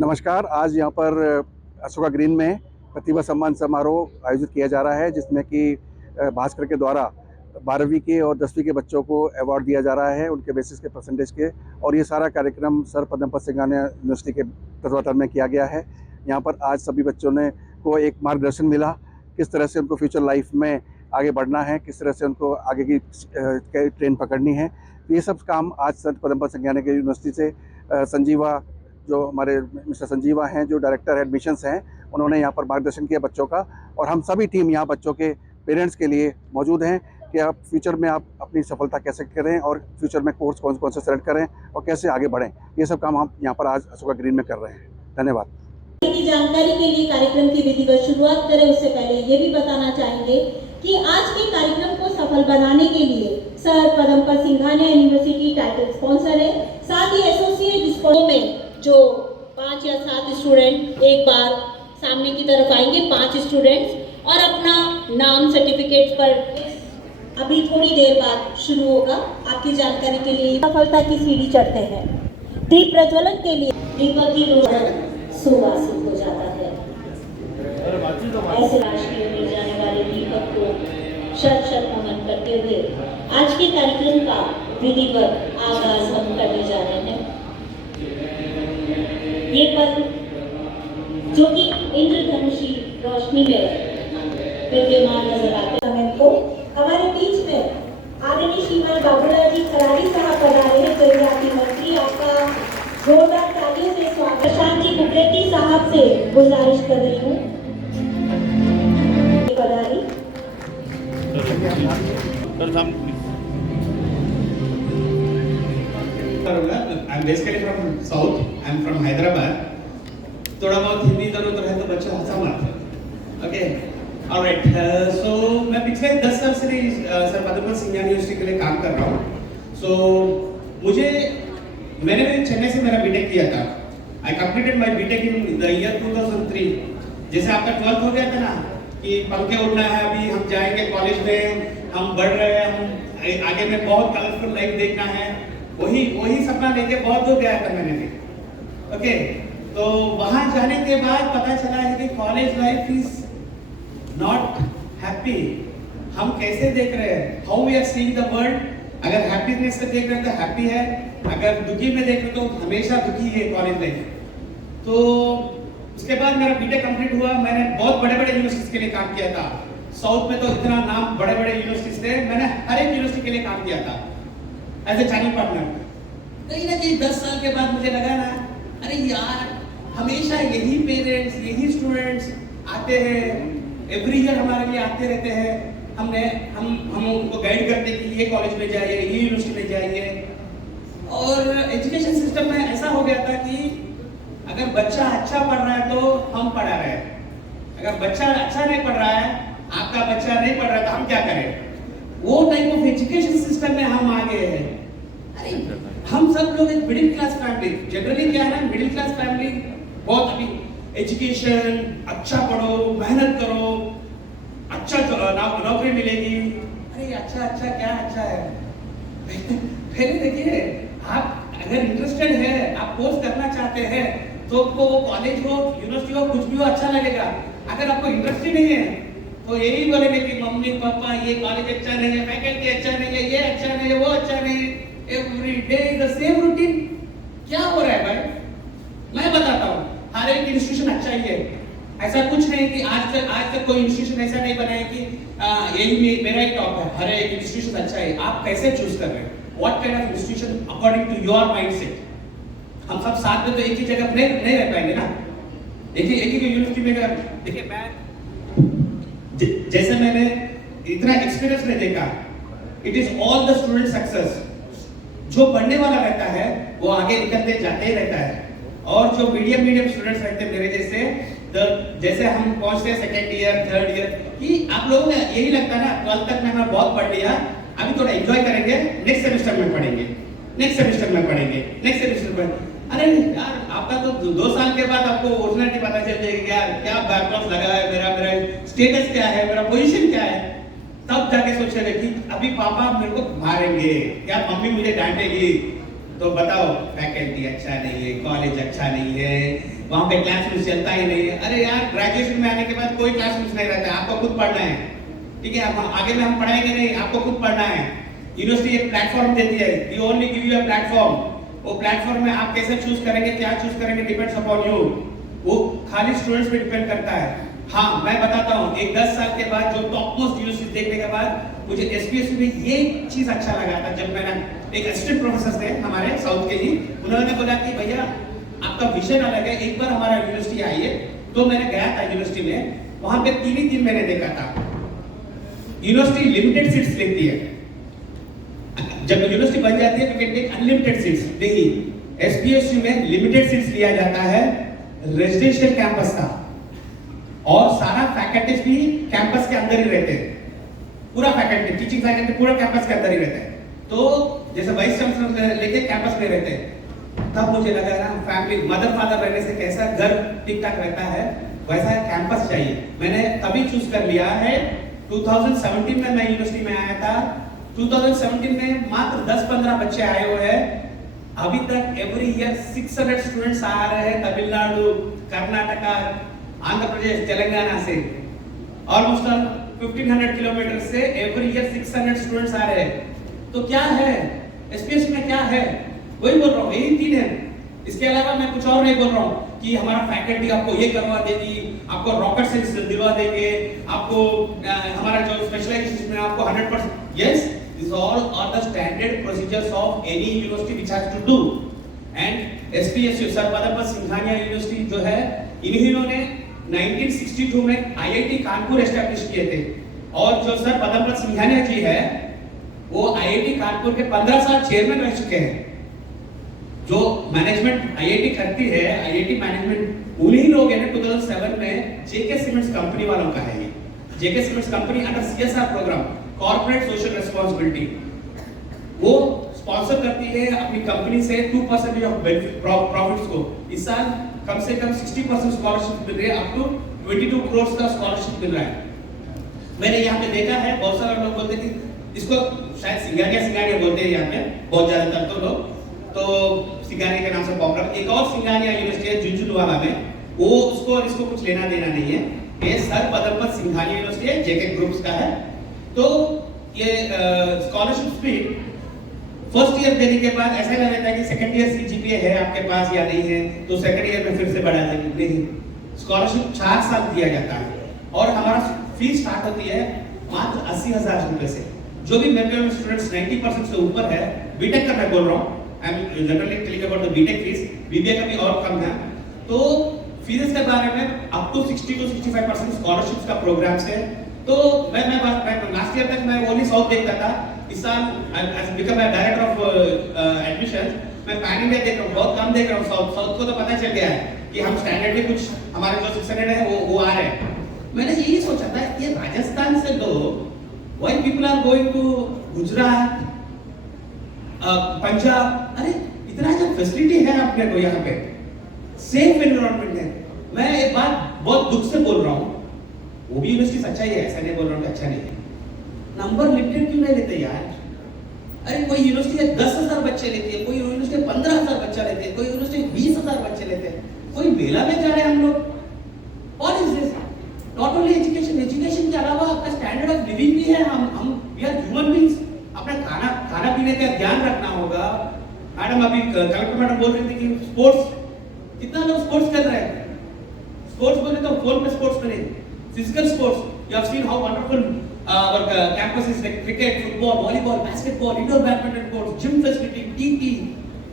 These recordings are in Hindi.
नमस्कार। आज यहाँ पर अशोका ग्रीन में प्रतिभा सम्मान समारोह आयोजित किया जा रहा है, जिसमें कि भास्कर के द्वारा 12वीं के और 10वीं के बच्चों को अवार्ड दिया जा रहा है उनके बेसिस के परसेंटेज के। और ये सारा कार्यक्रम सर पद्मपत सिंघानिया यूनिवर्सिटी के तत्वाधान में किया गया है। यहाँ पर आज सभी बच्चों ने को एक मार्गदर्शन मिला, किस तरह से उनको फ्यूचर लाइफ में आगे बढ़ना है, किस तरह से उनको आगे की ट्रेन पकड़नी है। तो ये सब काम आज सर पद्मपत सिंघानिया के यूनिवर्सिटी से संजीवा, जो हमारे मिस्टर संजीवा हैं, जो डायरेक्टर एडमिशन्स हैं, उन्होंने यहाँ पर मार्गदर्शन किया बच्चों का। और हम सभी टीम यहाँ बच्चों के पेरेंट्स के लिए मौजूद हैं कि आप फ्यूचर में आप अपनी सफलता कैसे करें और फ्यूचर में कोर्स कौन कौन से सेलेक्ट करें और कैसे आगे बढ़ें। ये सब काम हम यहाँ पर आज अशोका ग्रीन में कर रहे हैं। धन्यवाद। की जानकारी के लिए कार्यक्रम की विधिवत शुरुआत करें उससे पहले ये भी बताना चाहेंगे कि आज के कार्यक्रम को सफल बनाने के लिए sir Padampat Singhania university title sponsor है। साथ ही एसोसिएट स्पॉन्सर में जो 5 या 7 स्टूडेंट एक बार सामने की तरफ आएंगे, 5 स्टूडेंट्स, और अपना नाम सर्टिफिकेट पर अभी थोड़ी देर बाद शुरू होगा। आपकी जानकारी के लिए सफलता की सीढ़ी चढ़ते हैं। दीप प्रज्वलन के लिए दीपक की रोशनी सुवासित हो जाता है। ऐसे राष्ट्रीय मिल जाने वाले दीपक को शत शत नमन करते हुए आज के कार्यक्रम का विधिवत आगाज हम करने जा रहे हैं। ये पल जो कि इंद्रधनुषी रोशनी में विद्यमान नजर आते हैं को हमारे बीच में आदरणीय श्रीमान बाबूलाल जी खराड़ी साहब पधारे हैं, जनजाति मंत्री। आपका जोरदार तालियों से स्वागत। प्रशांत जी कुकरेती साहब से गुजारिश कर रही हूँ पधारी। I'm basically from South. I'm from Hyderabad. थोड़ा बहुत हिंदी इधर उधर है तो बच्चा हंसा मत। Okay. All right. So मैं पिछले 10 साल से सर पद्मपत सिंघानिया यूनिवर्सिटी के लिए काम कर रहा हूँ। So मैंने चेन्नई से मेरा बीटेक किया था। I completed my BTech in the year 2003. जैसे आपका 12th हो गया था ना कि पंखे उड़ना है, अभी हम जाएंगे कॉलेज में, हम बढ़ रहे हैं, हम आगे में बहुत कलरफुल लाइफ देखना है, वही सपना लेके बहुत दूर गया था मैंने भी। ओके, तो वहां जाने के बाद पता चला है कि college life is not happy. हम कैसे देख रहे हैं, how we are seeing the world. अगर हैप्पीनेस से देख रहे हैं तो हैप्पी है, अगर दुखी में देख रहे तो हमेशा दुखी है कॉलेज लाइफ। तो उसके बाद मेरा बीटेक कंप्लीट हुआ। मैंने बहुत बड़े बड़े यूनिवर्सिटीज के लिए काम किया था। साउथ में तो इतना नाम बड़े बड़े यूनिवर्सिटीज थे, मैंने हर एक यूनिवर्सिटी के लिए काम किया था एज ए चैनल पार्टनर। कहीं ना कहीं 10 साल के बाद मुझे लगा ना, अरे यार हमेशा यही पेरेंट्स, यही स्टूडेंट्स आते हैं, एवरी ईयर हमारे लिए आते रहते हैं। हम उनको गाइड करते कि ये कॉलेज में जाइए, ये यूनिवर्सिटी में जाइए। और एजुकेशन सिस्टम में ऐसा हो गया था कि अगर बच्चा अच्छा पढ़ रहा है तो हम पढ़ा रहे हैं, अगर बच्चा अच्छा नहीं पढ़ रहा है, आपका बच्चा नहीं पढ़ रहा है तो हम क्या करें। वो टाइप ऑफ एजुकेशन सिस्टम में हम आ गए हैं। अरे हम सब लोग एक मिडिल क्लास फैमिली, जनरली क्या है ना, मिडिल क्लास फैमिली बहुत अभी एजुकेशन अच्छा पढ़ो, मेहनत करो, अच्छा नौकरी मिलेगी। अरे अच्छा क्या अच्छा है। पहले देखिए, आप अगर इंटरेस्टेड है, आप कोर्स करना चाहते हैं तो आपको वो कॉलेज हो, यूनिवर्सिटी हो, कुछ भी हो अच्छा लगेगा। अगर आपको इंटरेस्ट ही नहीं है तो यही बोलेंगे कि मम्मी पापा ये कॉलेज अच्छा नहीं है, फैकल्टी अच्छा नहीं है, ये अच्छा नहीं है, वो अच्छा नहीं है। Every day the same routine. क्या हो रहा है भाई? मैं बताता हूँ, हर एक इंस्टीट्यूशन अच्छा ही है। ऐसा कुछ नहीं कि आज तक कोई इंस्टीट्यूशन ऐसा नहीं बना है कि यही मेरा ही टॉप है। हर एक इंस्टीट्यूशन अच्छा है। आप कैसे चूज कर रहे हैं, what kind of institution according to your mindset. हम सब साथ में तो एक ही जगह नहीं रह पाएंगे ना। एक ही यूनिवर्सिटी में देखिए, मैं जैसे मैंने इतना एक्सपीरियंस में देखा, it is all the student success. जो पढ़ने वाला रहता है वो आगे निकलते जाते ही रहता है, और जो मीडियम स्टूडेंट्स रहते हैं मेरे जैसे हम पहुंचते हैं सेकेंड ईयर, थर्ड ईयर कि आप लोगों को यही लगता है ना 12th तक में हमने बहुत पढ़ लिया, अभी थोड़ा एंजॉय करेंगे, नेक्स्ट सेमेस्टर में पढ़ेंगे, नेक्स्ट सेमेस्टर में पढ़ेंगे, नेक्स्ट सेमेस्टर में। अरे यार, आपका तो 2 साल के बाद आपको ओरिजिनलिटी पता चल जाएगी यार, क्या बैकलॉग लगा है, मेरा स्टेटस क्या है, मेरा पोजीशन क्या है। तब जाके सोचेंगे कि अभी पापा मेरे को मारेंगे, क्या मम्मी मुझे डांटेगी, तो बताओ फैकल्टी अच्छा नहीं है, कॉलेज अच्छा नहीं है, वहाँ पे क्लासरूम चलता ही नहीं है। अरे यार ग्रेजुएशन में आने के बाद कोई क्लासरूम नहीं रहता, आपको खुद पढ़ना है, ठीक है? आगे में हम पढ़ाएंगे नहीं, आपको खुद पढ़ना है। यूनिवर्सिटी एक प्लेटफॉर्म देती है, we only give you a platform. वो प्लेटफॉर्म में आप कैसे चूज करेंगे, क्या चूज करेंगे, डिपेंड्स अपॉन यू। वो खाली स्टूडेंट्स पे डिपेंड करता है। हाँ, मैं बताता हूँ, एक 10 साल के बाद जो टॉप मोस्ट यूनिवर्सिटी देखने के बाद मुझे एसपीएसयू में ये चीज अच्छा लगा था। जब मैंने एक असिस्टेंट प्रोफेसर थे हमारे साउथ के ही, उन्होंने बोला कि भैया आपका विषय अलग है, एक बार हमारा यूनिवर्सिटी आइए। तो मैंने गया था यूनिवर्सिटी में, वहां पे 3 ही दिन मैंने देखा था। यूनिवर्सिटी लिमिटेड सीट्स लेती है, जब यूनिवर्सिटी बन जाती है तो कैन टेक अनलिमिटेड सीट्स। नहीं, एसपीएसयू में लिमिटेड सीट्स लिया जाता है रेजिडेंशियल कैंपस का, और सारा फैकल्टीज भी कैंपस के अंदर ही रहते हैं। पूरा फैकल्टी, टीचिंग फैकल्टी पूरा कैंपस के अंदर ही रहता है। तो जैसे वाइस चांसलर लेके कैंपस में रहते हैं, तब मुझे लगा ना फैमिली मदर फादर रहने से कैसा घर ठीक ठाक रहता है, वैसा कैंपस चाहिए। मैंने तभी चूज कर लिया है। 2017 में मैं यूनिवर्सिटी में आया था। 2017 में मात्र 10-15 बच्चे आए हुए हैं। अभी तक एवरी ईयर 600 स्टूडेंट्स आ रहे हैं तमिलनाडु, कर्नाटका, आंध्र प्रदेश, तेलंगाना से। ऑलमोस्ट 1500 किलोमीटर से एवरी ईयर 600 स्टूडेंट्स आ रहे हैं। तो क्या है एसपीएस में, क्या है? वही बोल रहा हूँ, यही 3 है। इसके अलावा मैं कुछ और नहीं बोल रहा हूँ कि हमारा फैकल्टी आपको ये करवा देगी, आपको रॉकेट साइंस दिलवा देंगे, आपको हमारा जो स्पेशलाइजेशन में आपको 100%। Yes, this all are the standard procedures of any university which has to do. And SPSU sir Padam Singhania university जो है, इन्होंने 1962 में आईआईटी कानपुर एस्टैब्लिश किए थे। और जो सर पदम सिंघानिया जी है, वो आईआईटी कानपुर के 15 साल चेयरमैन रह चुके हैं। जो मैनेजमेंट आईआईटी करती है, आईआईटी मैनेजमेंट उन्हीं लोग हैं। 2007 में जेके सीमेंट्स कंपनी वालों का है ये। JK cements company under CSR programme, corporate social responsibility, वो स्पॉन्सर करती है अपनी कंपनी से 2% ऑफ प्रॉफिट्स को। इस साल कम से कम 60% स्कॉलरशिप मिल रही है, अप टू 22 करोड़ का स्कॉलरशिप मिल रहा है। मैंने यहाँ पे देखा है, बहुत सारे लोग बोलते हैं कि इसको शायद सिंघानिया बोलते हैं यहाँ पे बहुत ज्यादातर तो लोग, तो सिंघानिया के नाम से पॉपुलर। एक और सिंघानिया यूनिवर्सिटी है झुंझुनवाला में, वो उसको और इसको कुछ लेना देना नहीं है। ये सर पदम सिंघानिया यूनिवर्सिटी है, जेके ग्रुप्स का है। तो ये स्कॉलरशिप स्पीड फर्स्ट ईयर देने के बाद ऐसा नहीं रहता कि सेकंड ईयर सीजीपीए है आपके पास या नहीं है तो सेकंड ईयर में फिर से बढ़ा देंगे, नहीं। स्कॉलरशिप 4 साल दिया जाता है और हमारा फीस स्टार्ट होती है मात्र 80,000 रुपए से। जो भी मेरे स्टूडेंट्स 90% से ऊपर है, बीटेक का मैं बोल रहा हूँ, I am generally telling about the BTech fees, BBA का भी और कम है। तो फीस के बारे में अप टू 60 to 65% स्कॉलरशिप का प्रोग्राम है। तो मैं लास्ट ईयर तक मैं ओनली साउथ देखता था। इस साल as become a director of admission, मैं पैन इंडिया देख रहा हूँ, बहुत कम देख रहा हूँ। साउथ को तो पता चल गया है कि हम स्टैंडर्ड में कुछ हमारे जो 600 है वो आ रहे हैं। मैंने यही सोचा था ये राजस्थान से लोग, why people are going to Gujarat, Punjab, अरे इतना जो फैसिलिटी है अपने को यहाँ पे, सेफ एनवायरनमेंट है। मैं एक बात बहुत दुख से बोल रहा हूँ, वो भी यूनिवर्सिटी अच्छा ही है, ऐसा नहीं बोल रहा हूँ कि अच्छा नहीं है। नंबर लिमिटेड क्यों नहीं लेते यार? अरे कोई यूनिवर्सिटी 10,000 बच्चे लेती है, कोई यूनिवर्सिटी 15,000 बच्चा लेते हैं, कोई यूनिवर्सिटी 20,000 बच्चे लेते हैं, कोई मेला में जा रहे हैं हम लोग। What is this? Not only education के अलावा आपका स्टैंडर्ड ऑफ लिविंग भी है। हम वी आर ह्यूमन बीइंग्स, अपना खाना पीने का ध्यान रखना होगा। मैडम अभी कलेक्टर मैडम बोल रही थी कि स्पोर्ट्स, कितना लोग स्पोर्ट्स कर रहे हैं। स्पोर्ट्स बोले तो फोन पे स्पोर्ट्स में नहीं, physical sports. You have seen how wonderful our campus is like cricket, football, volleyball, basketball, indoor badminton courts, gym facility, TT।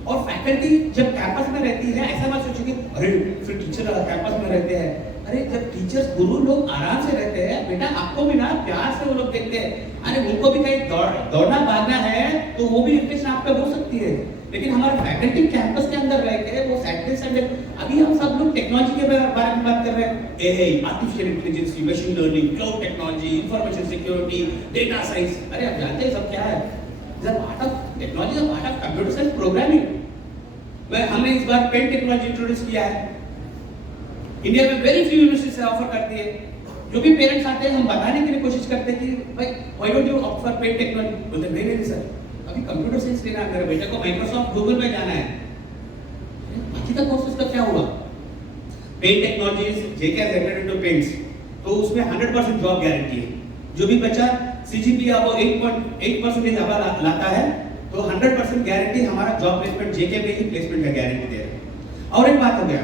और फैकल्टी जब कैंपस में रहती है, ऐसा मत सोचिए कि अरे फिर टीचर कैंपस में रहते हैं। अरे जब टीचर्स गुरु लोग आराम से रहते हैं, बेटा आपको भी ना प्यार से वो लोग देखते हैं। अरे उनको भी कहीं दौड़ना भागना है तो वो भी रिक्वेस्ट आप पे हो सकती है। लेकिन हमारे फैकल्टी कैंपस के अंदर रह के वो सैटरडे अभी हम सब लोग टेक्नोलॉजी के बारे में बात कर रहे हैं। AI, artificial intelligence, machine learning, cloud technology, information security, data science. अरे आप जानते हैं सब क्या है? Part of technology, part of computer science programming. हमने इस बार पेन टेक्नोलॉजी इंट्रोड्यूस किया है। इंडिया में वेरी फ्यू यूनिवर्सिटीज ऑफर करती है। जो भी पेरेंट्स आते हैं हम बताने के लिए कोशिश करते हैं कि भाई why don't you offer pen technology? बोलते नहीं सर, अभी कंप्यूटर साइंस लेना है मेरे बेटे को, माइक्रोसॉफ्ट गूगल में जाना है, बाकी का कोर्सेज का क्या हुआ? Paint technologies JK has entered into paints, तो उसमें 100% जॉब गारंटी है। जो भी बच्चा सीजीपीए अब 8.8% अब लाता है तो 100% गारंटी हमारा जॉब प्लेसमेंट जेके में ही प्लेसमेंट का गारंटी दे रहे हैं। और एक बात हो गया,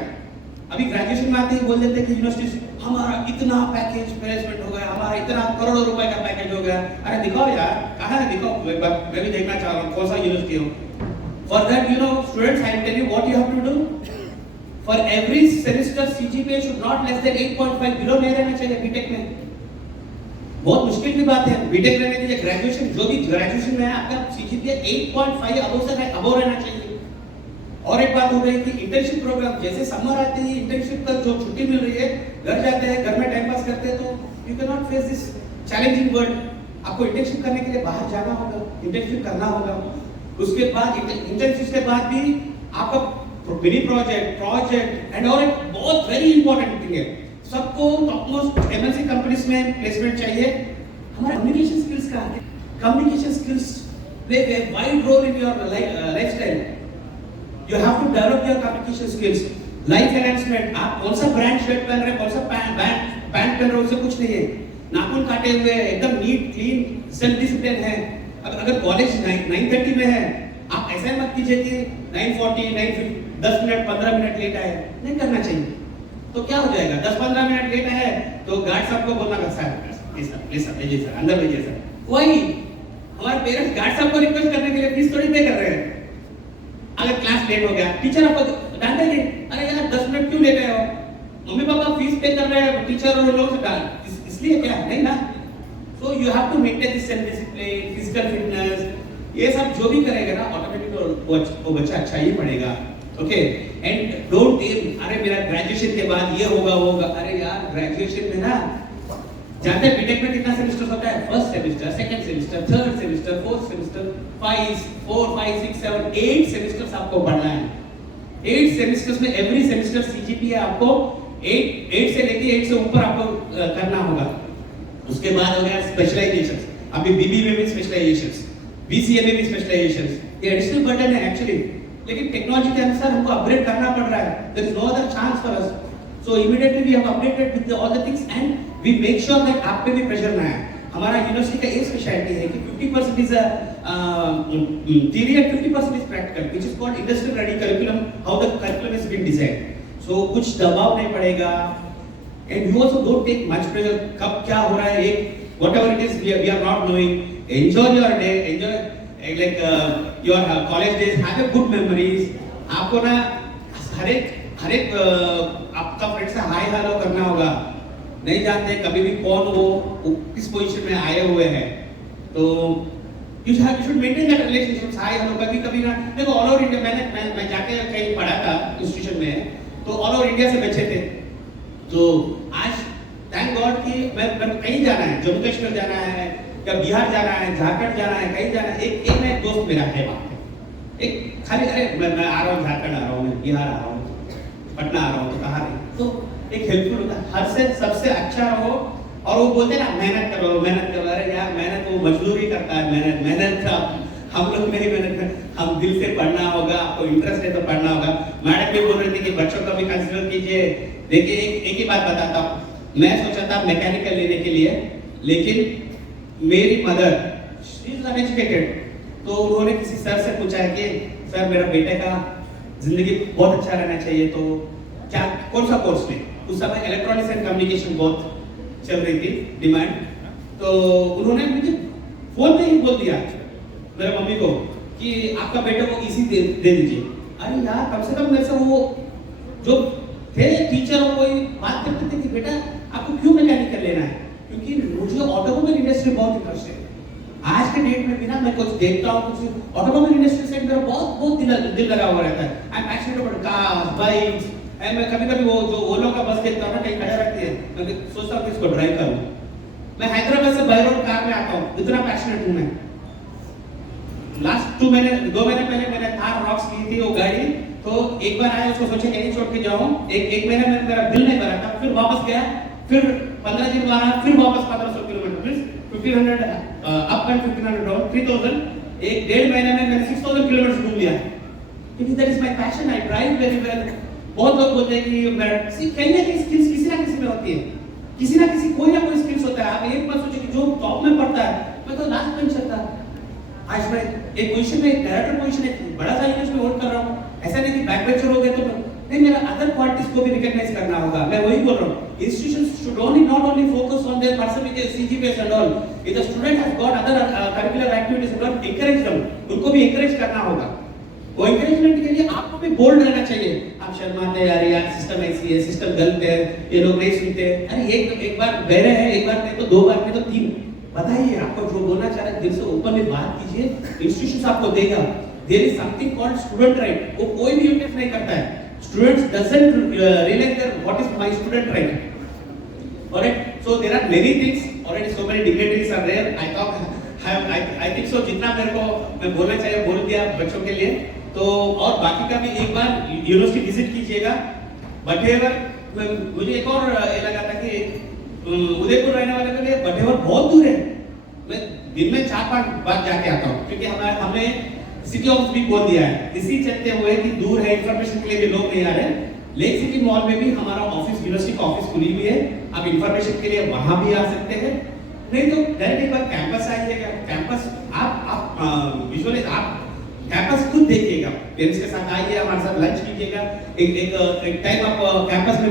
अभी ग्रेजुएशन में आते ही बोल देते हैं कि यूनिवर्सिटीज हमारा इतना पैकेज प्लेसमेंट हो गया, हमारा इतना करोड़ों रुपए का पैकेज हो गया। अरे दिखाओ यार, कहाँ है दिखाओ, मैं भी देखना चाह रहा हूँ कौन सा यूनिवर्सिटी हो। For that you know students, I tell you what you have to do. For every semester CGPA should not less than 8.5 below नहीं रहना चाहिए बीटेक में। बहुत मुश्किल की बात है बीटेक रहने के लिए। ग्रेजुएशन जो भी ग्रेजुएशन में है आपका सीजीपीए 8.5 अबव से अबव रहना चाहिए। और एक बात हो गई कि इंटर्नशिप प्रोग्राम, जैसे समर आते ही इंटर्नशिप का जो छुट्टी मिल रही है, घर जाते हैं, घर में टाइम पास करते हैं, तो you can not face this challenging world. आपको इंटर्नशिप करने के लिए बाहर जाना होगा, इंटर्नशिप करना होगा। उसके बाद इंटर्नशिप के बाद भी आपका मिनी प्रोजेक्ट एंड और एक बहुत वेरी इंपॉर्टेंट थिंग है, सबको टॉप मोस्ट एमएनसी कंपनीज में प्लेसमेंट चाहिए। हमारा कम्युनिकेशन स्किल्स का है, communication skills play a wide role in your lifestyle. You have to develop your communication skills. Life enhancement, आप कौन सा ब्रांड शर्ट पहन रहे हैं, कौन सा पैंट पहन रहे हो, उससे कुछ नहीं है। नाखून काटे हुए एकदम नीट क्लीन सेल्फ डिसिप्लिन है। अगर कॉलेज 9:30 में है, आप ऐसा मत कीजिए कि 9:40 9:50 10 मिनट 15 मिनट लेट आए, नहीं करना चाहिए। तो क्या हो जाएगा, 10-15 मिनट लेट आए तो गार्ड साहब को बोलना सर भेजिए सर, अंदर भेजिए सर। वही हमारे पेरेंट्स गार्ड साहब को रिक्वेस्ट करने के लिए फीस थोड़ी पे कर रहे हैं। अगर क्लास लेट हो गया, टीचर आपको डांटेंगे, अरे यार 10 मिनट क्यों लेट आए हो? मम्मी पापा फीस पे कर रहे हैं, टीचर और लोग से डांट, इसलिए क्या नहीं ना। So you have to maintain this self discipline, physical fitness, ये सब जो भी करेगा ना ऑटोमेटिक वो बच्चा अच्छा ही पढ़ेगा। ओके, एंड डोंट एम अरे मेरा ग्रेजुएशन के बाद ये होगा वो होगा। अरे यार ग्रेजुएशन में ना, जानते हैं बीटेक में कितना सेमेस्टर होता है? First semester, second semester, third semester, fourth semester, 4 5 6 7 8 semesters आपको पढ़ना है। 8 सेमेस्टर्स में एवरी सेमेस्टर सीजीपीए आपको 8 से लेके 8 से ऊपर आपको करना होगा। उसके बाद हो गया स्पेशलाइजेशंस, अभी बीबी में भी स्पेशलाइजेशंस, बीसीए में भी स्पेशलाइजेशंस, ये एडिशनल बर्डन है एक्चुअली, लेकिन टेक्नोलॉजी के अनुसार हमको अपग्रेड करना पड़ रहा है। There is no other chance for us, so immediately we have updated with all the things and we make sure that आप पे भी प्रेशर ना आए। हमारा यूनिवर्सिटी का एक स्पेशलिटी है कि 50% is theory and 50% is practical, which is called industrial ready curriculum, how the curriculum is being designed. So कुछ दबाव नहीं पड़ेगा, and you also don't take much pressure, कब क्या हो रहा है, whatever it is we are not knowing. Enjoy your day, enjoy like your college days, have a good memories. आपको ना हर एक आपका फ्रेंड से हाय हेलो करना होगा, नहीं जानते कभी भी कौन वो किस पोजीशन में आए हुए हैं, तो you should maintain that relationships, hi hello कभी ना। देखो ऑल ओवर इंडिया, मैं जाके कहीं पढ़ा था इंस्टीट्यूशन में, तो ऑल ओवर इंडिया से बच्चे थे। तो आज थैंक गॉड कि मैं कहीं जाना है, जम्मू कश्मीर जाना है या बिहार जाना है, झारखंड जाना है, कहीं जाना है, एक ना एक दोस्त मेरा है वहाँ पे। एक खाली अरे मैं आ रहा हूँ, झारखंड आ रहा हूँ, मैं बिहार आ रहा हूँ, पटना आ रहा हूँ, तो कहाँ नहीं, तो एक हेल्पफुल होता है, हर से सबसे अच्छा रहो। और वो बोलते ना मेहनत करो। अरे यार मेहनत वो मजदूरी करता है, मेहनत हम लोग नहीं मेहनत कर, हम दिल से पढ़ना होगा, आपको इंटरेस्ट है तो पढ़ना होगा। मैडम भी बोल रही थी कि बच्चों को भी कंसीडर कीजिए। देखिए एक ही बात बताता हूँ, मैं सोचा था मैकेनिकल लेने के लिए, लेकिन मेरी मदर शी इज अनएजुकेटेड, तो उन्होंने किसी सर से पूछा कि सर मेरा बेटे का जिंदगी बहुत अच्छा रहना चाहिए, तो क्या कौन सा कोर्स लें। उस समय इलेक्ट्रॉनिक्स एंड कम्युनिकेशन बहुत चल रही थी डिमांड, तो उन्होंने मुझे फोन पे ही बोल दिया मेरे मम्मी को कि आपका बेटे को इसी दे दीजिए। अरे यार कम से कम मेरे से वो जो थे टीचर और कोई बात करते थे कि बेटा आपको क्यों मैकेनिकल लेना है, क्योंकि मुझे ऑटोमोबाइल इंडस्ट्री बहुत इंटरेस्ट है। आज के डेट में भी ना मैं कुछ देखता हूँ, कुछ ऑटोमोबाइल इंडस्ट्री से मेरा बहुत दिल लगा हुआ रहता है। I am passionate about cars, bikes. मैं कभी वो जो ओलो का बस देखता हूँ ना, कहीं खड़ा रखती है, मैं सोचता हूँ कि इसको ड्राइव करूँ। मैं हैदराबाद से बाय रोड कार में आता हूँ, इतना पैशनेट हूँ मैं। लास्ट 2 महीने पहले मैंने थार रॉक्स ली थी वो गाड़ी, तो एक बार आया, उसको सोचा यहीं छोड़ के जाऊँ। एक महीने में मेरा बिल नहीं भरा था, फिर वापस गया, फिर 15 दिन बाद फिर वापस 1500 किलोमीटर, 1500 अप एंड 1500 डाउन, 3000 एक 1.5 महीने में मैंने 6000 किलोमीटर घूम लिया, क्योंकि that is my passion, I drive very well. बहुत लोग बोलते हैं कि मैं कहीं ना कहीं स्किल्स किसी ना किसी में होती है, किसी ना किसी कोई ना कोई स्किल्स होता है। आप एक बात सोचिए कि जो टॉप में पढ़ता है, मैं तो लास्ट बेंच था, आज मैं एक पोजीशन में, एक डायरेक्टर पोजीशन है, बड़ा सा यूनिवर्सिटी में वर्क कर रहा हूँ। ऐसा नहीं कि बैक बेंचर हो गए तो नहीं, मेरा अदर क्वालिटीज को भी रिकॉग्नाइज करना होगा। मैं वही बोल रहा हूँ, institutions should not only focus on their percentage, CGPA and all. If the student has got other curricular activities, don't encourage them, उनको भी एनकरेज करना होगा। वो एनकरेजमेंट के लिए आपको भी बोल्ड रहना चाहिए। आप शर्माते हैं, यार सिस्टम ऐसी है, सिस्टम गलत है, ये लोग नहीं सुनते। अरे एक बार बह रहे हैं, एक बार नहीं तो 2 बार नहीं तो 3, बताइए आपको जो बोलना चाह रहे हैं, दिल से ओपनली बात कीजिए, इंस्टीट्यूशन आपको देगा। There is something called student right, वो कोई भी यूनिट नहीं करता है। Students doesn't realise that what is my student right. Alright, so there are many things, already so many dignitaries are there. I think so जितना मेरे को मैं बोलना चाहिए बोल दिया बच्चों के लिए। तो और बाकी का भी एक बार यूनिवर्सिटी विजिट कीजिएगा। बटेवर, मुझे एक और ये लगा था कि उदयपुर रहने वाले के लिए बटेवर बहुत दूर है। मैं दिन में 4-5 बार जाके आता हूँ, क्योंकि हमने सिटी ऑफिस भी बोल दिया है। इसी चलते हुए कि दूर है, इंफॉर्मेशन के लिए भी लोग नहीं आ रहे। लेक सिटी मॉल में भी हमारा ऑफिस, यूनिवर्सिटी का ऑफिस खुली हुई है, आप इंफॉर्मेशन के लिए वहां भी आ सकते हैं। नहीं तो डायरेक्ट एक बार कैंपस आइएगा। कैंपस आप विजुअलाइज, आप कैंपस खुद देखिएगा, पेरेंट्स के साथ आइए, हमारे साथ लंच कीजिएगा। एक टाइम आप कैंपस में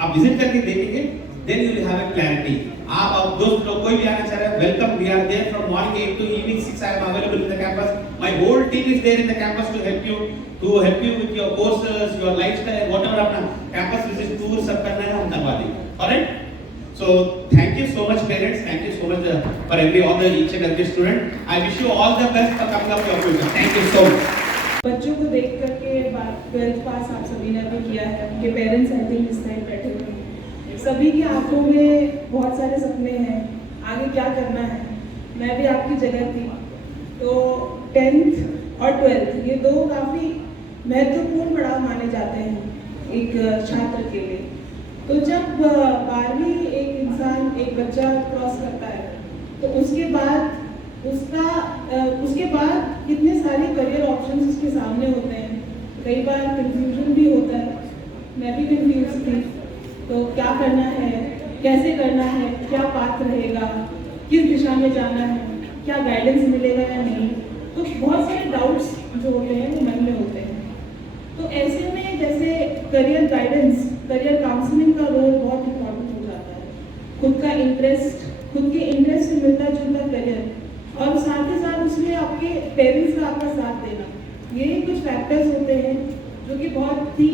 आप विजिट करके देखेंगे, then you will have a clarity. आप दोस्त लोग कोई भी आना चाह रहे हैं, welcome. We are there from morning 8 to evening 6. I am available in the campus. My whole team is there in the campus to help you with your courses, your lifestyle, whatever अपना campus visit tour सब करना है, हम करवा देंगे। Alright? So thank you so much parents, thank you so much for each and every student. I wish you all the best for coming up to your future. Thank you so much. बच्चों को देख करके 12th पास आप सभी ने भी किया है, उनके पेरेंट्स आई थिंक इस टाइम बैठे हुए हैं। सभी की आंखों में बहुत सारे सपने हैं, आगे क्या करना है। मैं भी आपकी जगह थी, तो 10th और 12th ये 2 काफ़ी महत्वपूर्ण पड़ाव माने जाते हैं एक छात्र के लिए। तो जब 12वीं एक इंसान, एक बच्चा क्रॉस करता है, तो उसके बाद कितने सारे करियर ऑप्शंस उसके सामने होते हैं। कई बार कंफ्यूजन भी होता है, मैं भी कंफ्यूज थी, तो क्या करना है, कैसे करना है, क्या पाथ रहेगा, किस दिशा में जाना है, क्या गाइडेंस मिलेगा या नहीं। तो बहुत सारे डाउट्स जो होते हैं वो मन में होते हैं। तो ऐसे में जैसे करियर गाइडेंस, करियर काउंसलिंग का रोल बहुत इम्पोर्टेंट हो जाता है। खुद का इंटरेस्ट, खुद के इंटरेस्ट से मिलता जुलता करियर, और साथ ही साथ उसमें आपके पेरेंट्स का आपका साथ देना, ये कुछ फैक्टर्स होते हैं जो कि बहुत ही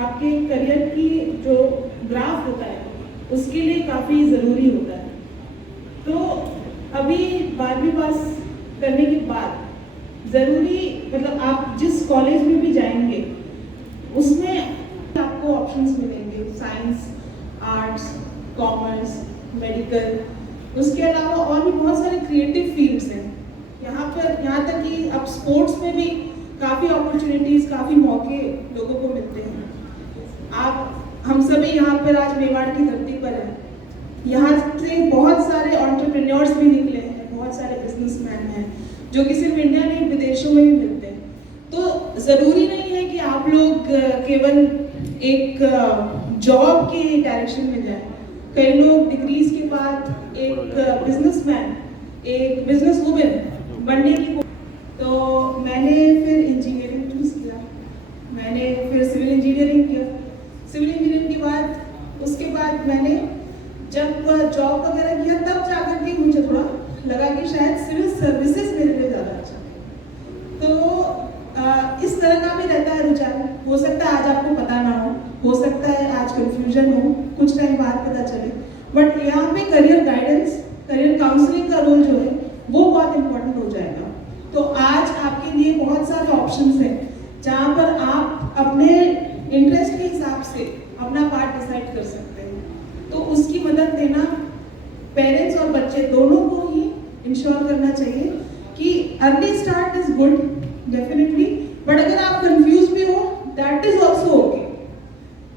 आपके करियर की जो ग्राफ होता है उसके लिए काफ़ी ज़रूरी होता है। तो अभी 12वीं पास करने के बाद ज़रूरी, मतलब आप जिस कॉलेज में भी जाएंगे उसमें आपको ऑप्शंस मिलेंगे, साइंस, आर्ट्स, कॉमर्स, मेडिकल, उसके अलावा और भी बहुत सारे क्रिएटिव फील्ड्स हैं यहाँ तक कि अब स्पोर्ट्स में भी काफ़ी अपॉर्चुनिटीज़, काफ़ी मौके लोगों को मिलते हैं। हम सभी यहाँ पर आज मेवाड़ की धरती पर हैं, यहाँ से बहुत सारे एंटरप्रेन्योर्स भी निकले हैं, बहुत सारे बिजनेसमैन हैं जो कि सिर्फ इंडिया नहीं विदेशों में भी मिलते हैं। तो ज़रूरी नहीं है कि आप लोग केवल एक जॉब के डायरेक्शन में जाएं। कई लोग डिग्रीज के बाद एक बिजनेसमैन, एक बिजनेस वुमेन बनने की, तो मैंने फिर इंजीनियरिंग चूज़ किया, मैंने फिर सिविल इंजीनियरिंग किया। सिविल इंजीनियरिंग के बाद उसके बाद मैंने जब जॉब वगैरह किया, तब जाकर के मुझे थोड़ा लगा कि शायद सिविल सर्विसेज मेरे लिए ज़्यादा अच्छा है। तो इस तरह का भी रहता है रुझान। हो सकता है आज आपको पता ना हो सकता है आज कंफ्यूजन हो, कुछ टाइम बाद पता चले, बट यहाँ पे करियर गाइडेंस, करियर काउंसलिंग का रोल जो है वो बहुत इंपॉर्टेंट हो जाएगा। तो आज आपके लिए बहुत सारे ऑप्शंस हैं जहाँ पर आप अपने इंटरेस्ट के हिसाब से अपना पार्ट डिसाइड कर सकते हैं। तो उसकी मदद देना पेरेंट्स और बच्चे दोनों को ही इंश्योर करना चाहिए कि early start is good definitely, but अगर आप कंफ्यूज भी हो दैट इज ऑल्सो ओके।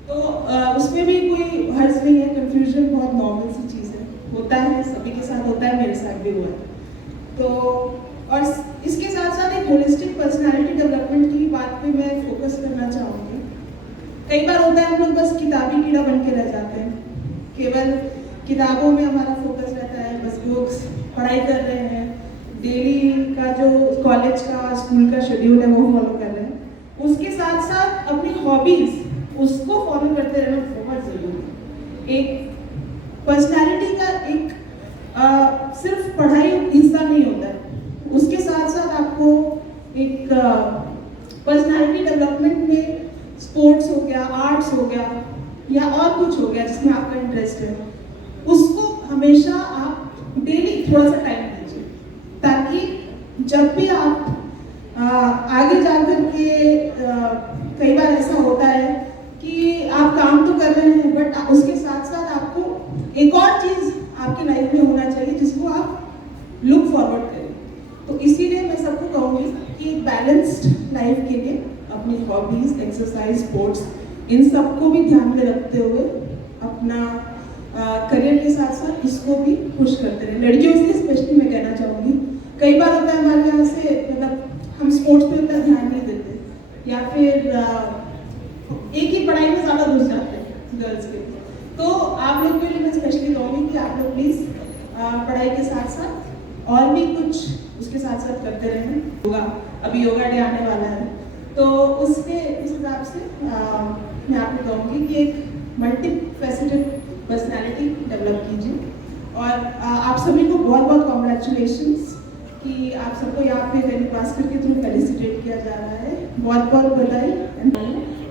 तो उसमें भी कोई हर्ज नहीं है, कंफ्यूजन बहुत नॉर्मल सी चीज़ है, होता है, सभी के साथ होता है, मेरे साथ भी हुआ है। तो और होलिस्टिक पर्सनालिटी डेवलपमेंट की बात पे मैं फोकस करना चाहूँगी। कई बार होता है हम लोग बस किताबी कीड़ा बन के रह जाते हैं, केवल किताबों में हमारा फोकस रहता है, बस बुक्स पढ़ाई कर रहे हैं, डेली का जो कॉलेज का स्कूल का शेड्यूल है वो फॉलो कर रहे हैं। उसके साथ साथ अपनी हॉबीज उसको फॉलो करते रहना बहुत ज़रूरी है। एक पर्सनालिटी का एक सिर्फ पढ़ाई हिस्सा नहीं होता है, उसके साथ साथ आपको एक पर्सनालिटी डेवलपमेंट में स्पोर्ट्स हो गया, आर्ट्स हो गया या और कुछ हो गया जिसमें आपका इंटरेस्ट है, उसको हमेशा आप डेली थोड़ा सा टाइम दीजिए, ताकि जब भी आप आगे जाकर के कई बार ऐसा होता है कि आप काम तो कर रहे हैं बट उसके साथ साथ आपको एक और चीज़ आपकी लाइफ में होना चाहिए जिसको आप लुक फॉरवर्ड करें। तो इसीलिए मैं सबको कहूँगी कि एक बैलेंस्ड लाइफ के लिए अपनी हॉबीज, एक्सरसाइज, स्पोर्ट्स इन सबको भी ध्यान में रखते हुए अपना करियर के साथ साथ इसको भी पुश करते रहे। लड़कियों से स्पेशली मैं कहना चाहूँगी, कई बार होता है हमारे यहाँ से मतलब हम स्पोर्ट्स पे उतना ध्यान नहीं देते या फिर एक ही पढ़ाई में ज़्यादा घुस जाते हैं गर्ल्स के। तो आप लोग के लिए मैं स्पेशली कहूँगी कि आप लोग प्लीज़ पढ़ाई के साथ साथ और भी कुछ उसके साथ साथ करते रहें। योगा, अभी योगा डे आने वाला है, तो उस हिसाब से मैं आपको कहूँगी कि एक मल्टी फैसेटेड पर्सनैलिटी डेवलप कीजिए। और आप सभी को बहुत बहुत कॉन्ग्रेचुलेशंस कि आप सबको यहाँ पे दैनिक भास्कर के थ्रू फेलिसिटेट किया जा रहा है। बहुत बहुत बधाई।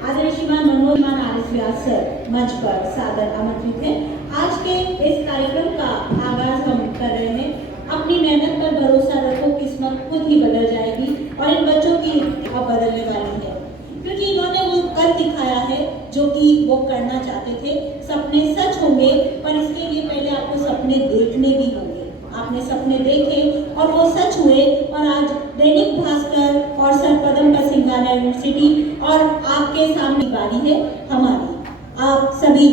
आदरणीय श्रीमान मनोहर आरिफ व्यास सर मंच पर सादर आमंत्रित हैं। आज के इस कार्यक्रम का आगाज हम कर रहे हैं। अपनी मेहनत पर भरोसा रखो, किस्मत खुद ही बदल जाएगी और इन बच्चों की अब बदलने वाली है, क्योंकि इन्होंने वो कर दिखाया है जो कि वो करना चाहते थे। सपने सच होंगे, पर इसके लिए पहले आपको सपने देखने भी होंगे। आपने सपने देखे और वो सच हुए, और आज दैनिक भास्कर और सर पदमपत सिंघानिया यूनिवर्सिटी और आपके सामने बारी है हमारी। आप सभी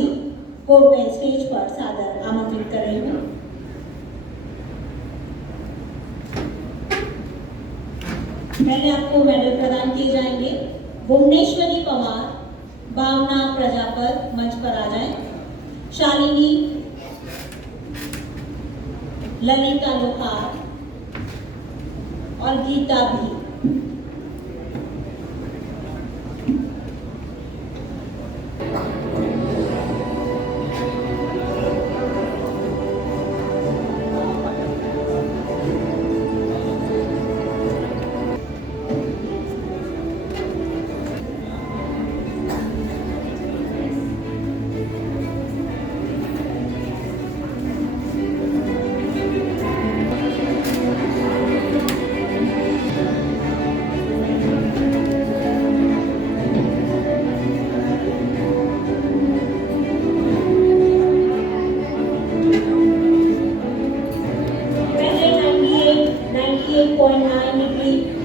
को मैं स्टेज पर सादर आमंत्रित कर रही हूँ। पहले आपको मेडल प्रदान किए जाएंगे। भुवनेश्वरी पवार, भावना प्रजापत मंच पर आ जाएं। शालिनी, ललिता लोहार और गीता भी।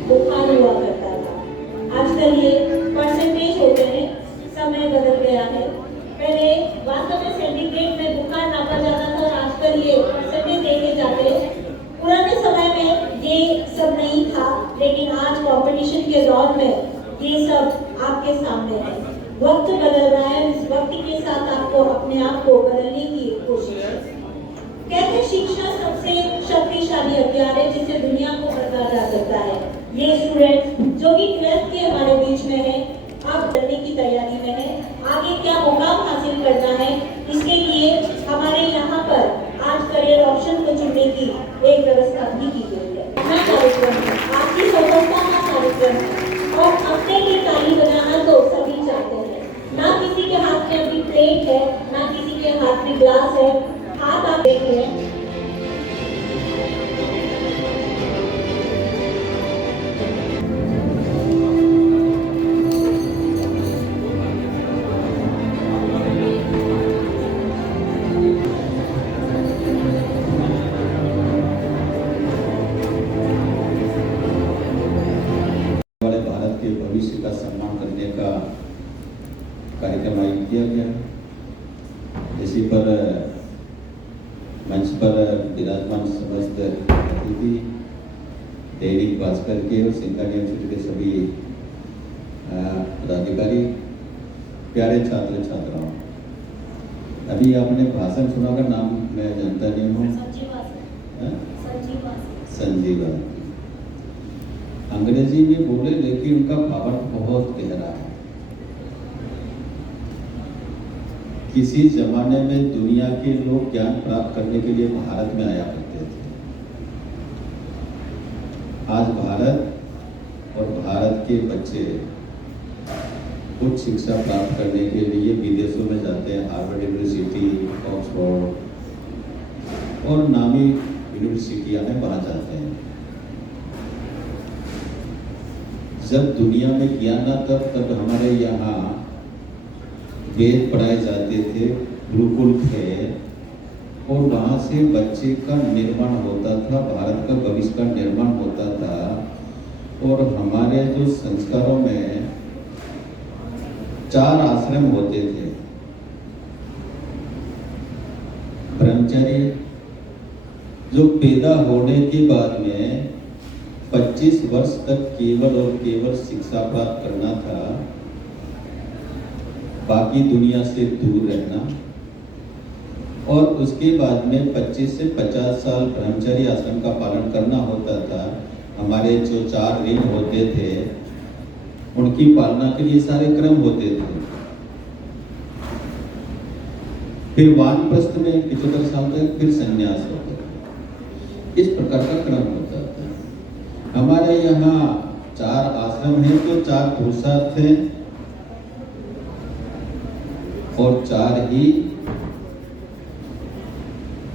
बुखार हुआ करता था, आजकल ये परसेंटेज होते हैं। समय बदल गया है। पहले वास्तव में सेंटीग्रेड में बुखार नापा जाता था और आजकल ये परसेंटेज देखे जाते हैं। पुराने समय में ये सब नहीं था, लेकिन आज कंपटीशन के दौर में ये सब आपके सामने है। वक्त बदल रहा है, इस वक्त के साथ आपको अपने आप को बदलने की कोशिश है। कहते शिक्षा सबसे शक्तिशाली हथियार है जिसे दुनिया को बदला जा सकता है। ये स्टूडेंट जो कि 12th के हमारे बीच में है, अब करने की तैयारी में है, आगे क्या मुकाम हासिल करना है, इसके लिए हमारे यहाँ पर आज करियर ऑप्शन को चुनने की एक व्यवस्था भी की गई है। अपना कार्यक्रम आपकी सफलता का कार्यक्रम है और अपने लिए ताली बजाना तो सभी चाहते हैं। ना किसी के हाथ में अभी प्लेट है, ना किसी के हाथ में ग्लास है। हाथ आप देख रहे हैं। वाले भारत के भविष्य का सम्मान करने का कार्यक्रम आयोजित किया गया। इसी पर मंच पर विराजमान समस्त अतिथि, दैनिक भास्कर के और सिंघानिया यूनिवर्सिटी के सभी पदाधिकारी, प्यारे छात्र छात्राओं, अभी आपने भाषण सुना का नाम मैं जानता नहीं हूँ, संजीव। अंग्रेजी में बोले लेकिन उनका भावार्थ बहुत गहरा है। किसी जमाने में दुनिया के लोग ज्ञान प्राप्त करने के लिए भारत में आया करते थे। आज भारत और भारत के बच्चे उच्च शिक्षा प्राप्त करने के लिए विदेशों में जाते हैं। हार्वर्ड यूनिवर्सिटी, ऑक्सफोर्ड और नामी यूनिवर्सिटियां में वहां जाते हैं। जब दुनिया में ज्ञान आता तब हमारे यहाँ वेद पढ़ाए जाते थे, गुरुकुल थे और वहाँ से बच्चे का निर्माण होता था, भारत का भविष्य का निर्माण होता था। और हमारे जो संस्कारों में 4 आश्रम होते थे। ब्रह्मचर्य जो पैदा होने के बाद में 25 वर्ष तक केवल और केवल शिक्षा प्राप्त करना था, बाकी दुनिया से दूर रहना, और उसके बाद में 25 से 50 साल ब्रह्मचर्य आश्रम का पालन करना होता था। हमारे जो 4 ऋण होते थे उनकी पालना के लिए सारे क्रम होते थे। फिर वानप्रस्थ में 75 साल तक, फिर संन्यास होता था। इस प्रकार का क्रम होता था। हमारे यहाँ 4 आश्रम हैं तो 4 पुरुषार्थ थे और 4 ही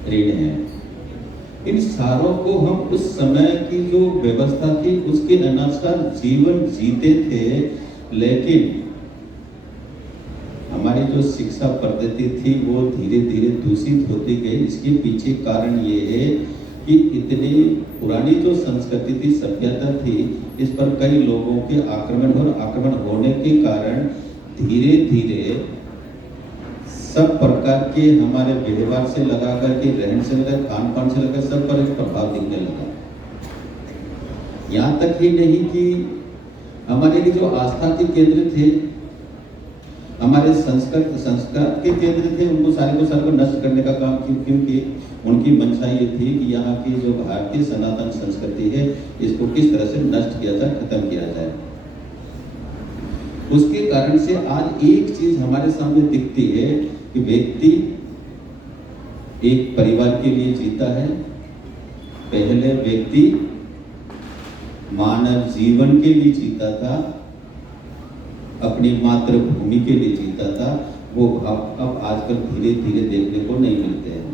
ऋण हैं। इन सारों को हम उस समय की जो व्यवस्था थी उसके अनुसार जीवन जीते थे, लेकिन हमारी जो शिक्षा पद्धति थी वो धीरे धीरे दूषित होती गई। इसके पीछे कारण ये है कि इतनी पुरानी जो संस्कृति थी, सभ्यता थी, इस पर कई लोगों के आक्रमण और आक्रमण होने के कारण धीरे धीरे सब प्रकार के हमारे व्यवहार से लगा करके, रहन से लगा, खान पान से लगा, सब पर एक प्रभाव दिखने लगा। यहाँ तक ही नहीं कि हमारे लिए जो आस्था के केंद्र थे, हमारे संस्कार के केंद्र थे, उनको सारे को नष्ट करने का काम क्योंकि उनकी मंशा ये थी कि यहाँ की जो भारतीय सनातन संस्कृति है इसको किस तरह से नष्ट किया जाए, खत्म किया जाए। उसके कारण से आज एक चीज हमारे सामने दिखती है कि व्यक्ति एक परिवार के लिए जीता है। पहले व्यक्ति मानव जीवन के लिए जीता था, अपनी मातृभूमि के लिए जीता था। वो अब आजकल धीरे धीरे देखने को नहीं मिलते हैं।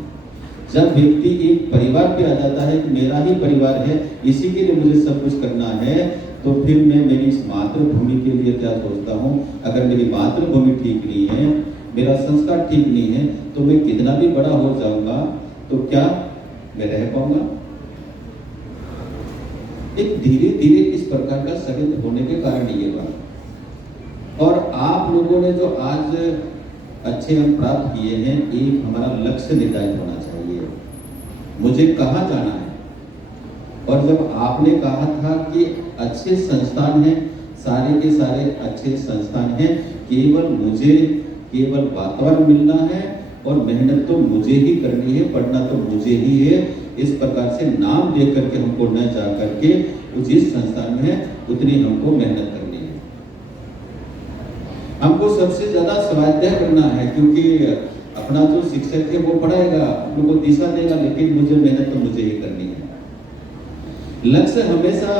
जब व्यक्ति एक परिवार पे आ जाता है कि मेरा ही परिवार है, इसी के लिए मुझे सब कुछ करना है, तो फिर मैं मेरी इस मातृभूमि के लिए क्या सोचता हूँ, अगर मेरी मातृभूमि ठीक नहीं है, मेरा संस्कार ठीक नहीं है, तो मैं कितना भी बड़ा हो जाऊंगा तो क्या मैं रह पाऊंगा। एक धीरे धीरे इस प्रकार का सरित होने के कारण ये बात। और आप लोगों ने जो आज अच्छे अंक प्राप्त किए हैं, एक हमारा लक्ष्य निर्धारित होना चाहिए, मुझे कहाँ जाना है। और जब आपने कहा था कि अच्छे संस्थान हैं, सारे के सारे अच्छे संस्थान हैं, केवल वातावरण मिलना है और मेहनत तो मुझे ही करनी है, पढ़ना तो मुझे ही है। इस प्रकार से नाम देख करके हमको न जा करके जिस संस्थान में है उतनी हमको मेहनत करनी है। हमको सबसे ज्यादा स्वाध्याय करना है, क्योंकि अपना जो शिक्षक है वो पढ़ाएगा, हम लोग को दिशा देगा, लेकिन मुझे मेहनत तो मुझे ही करनी है। लक्ष्य हमेशा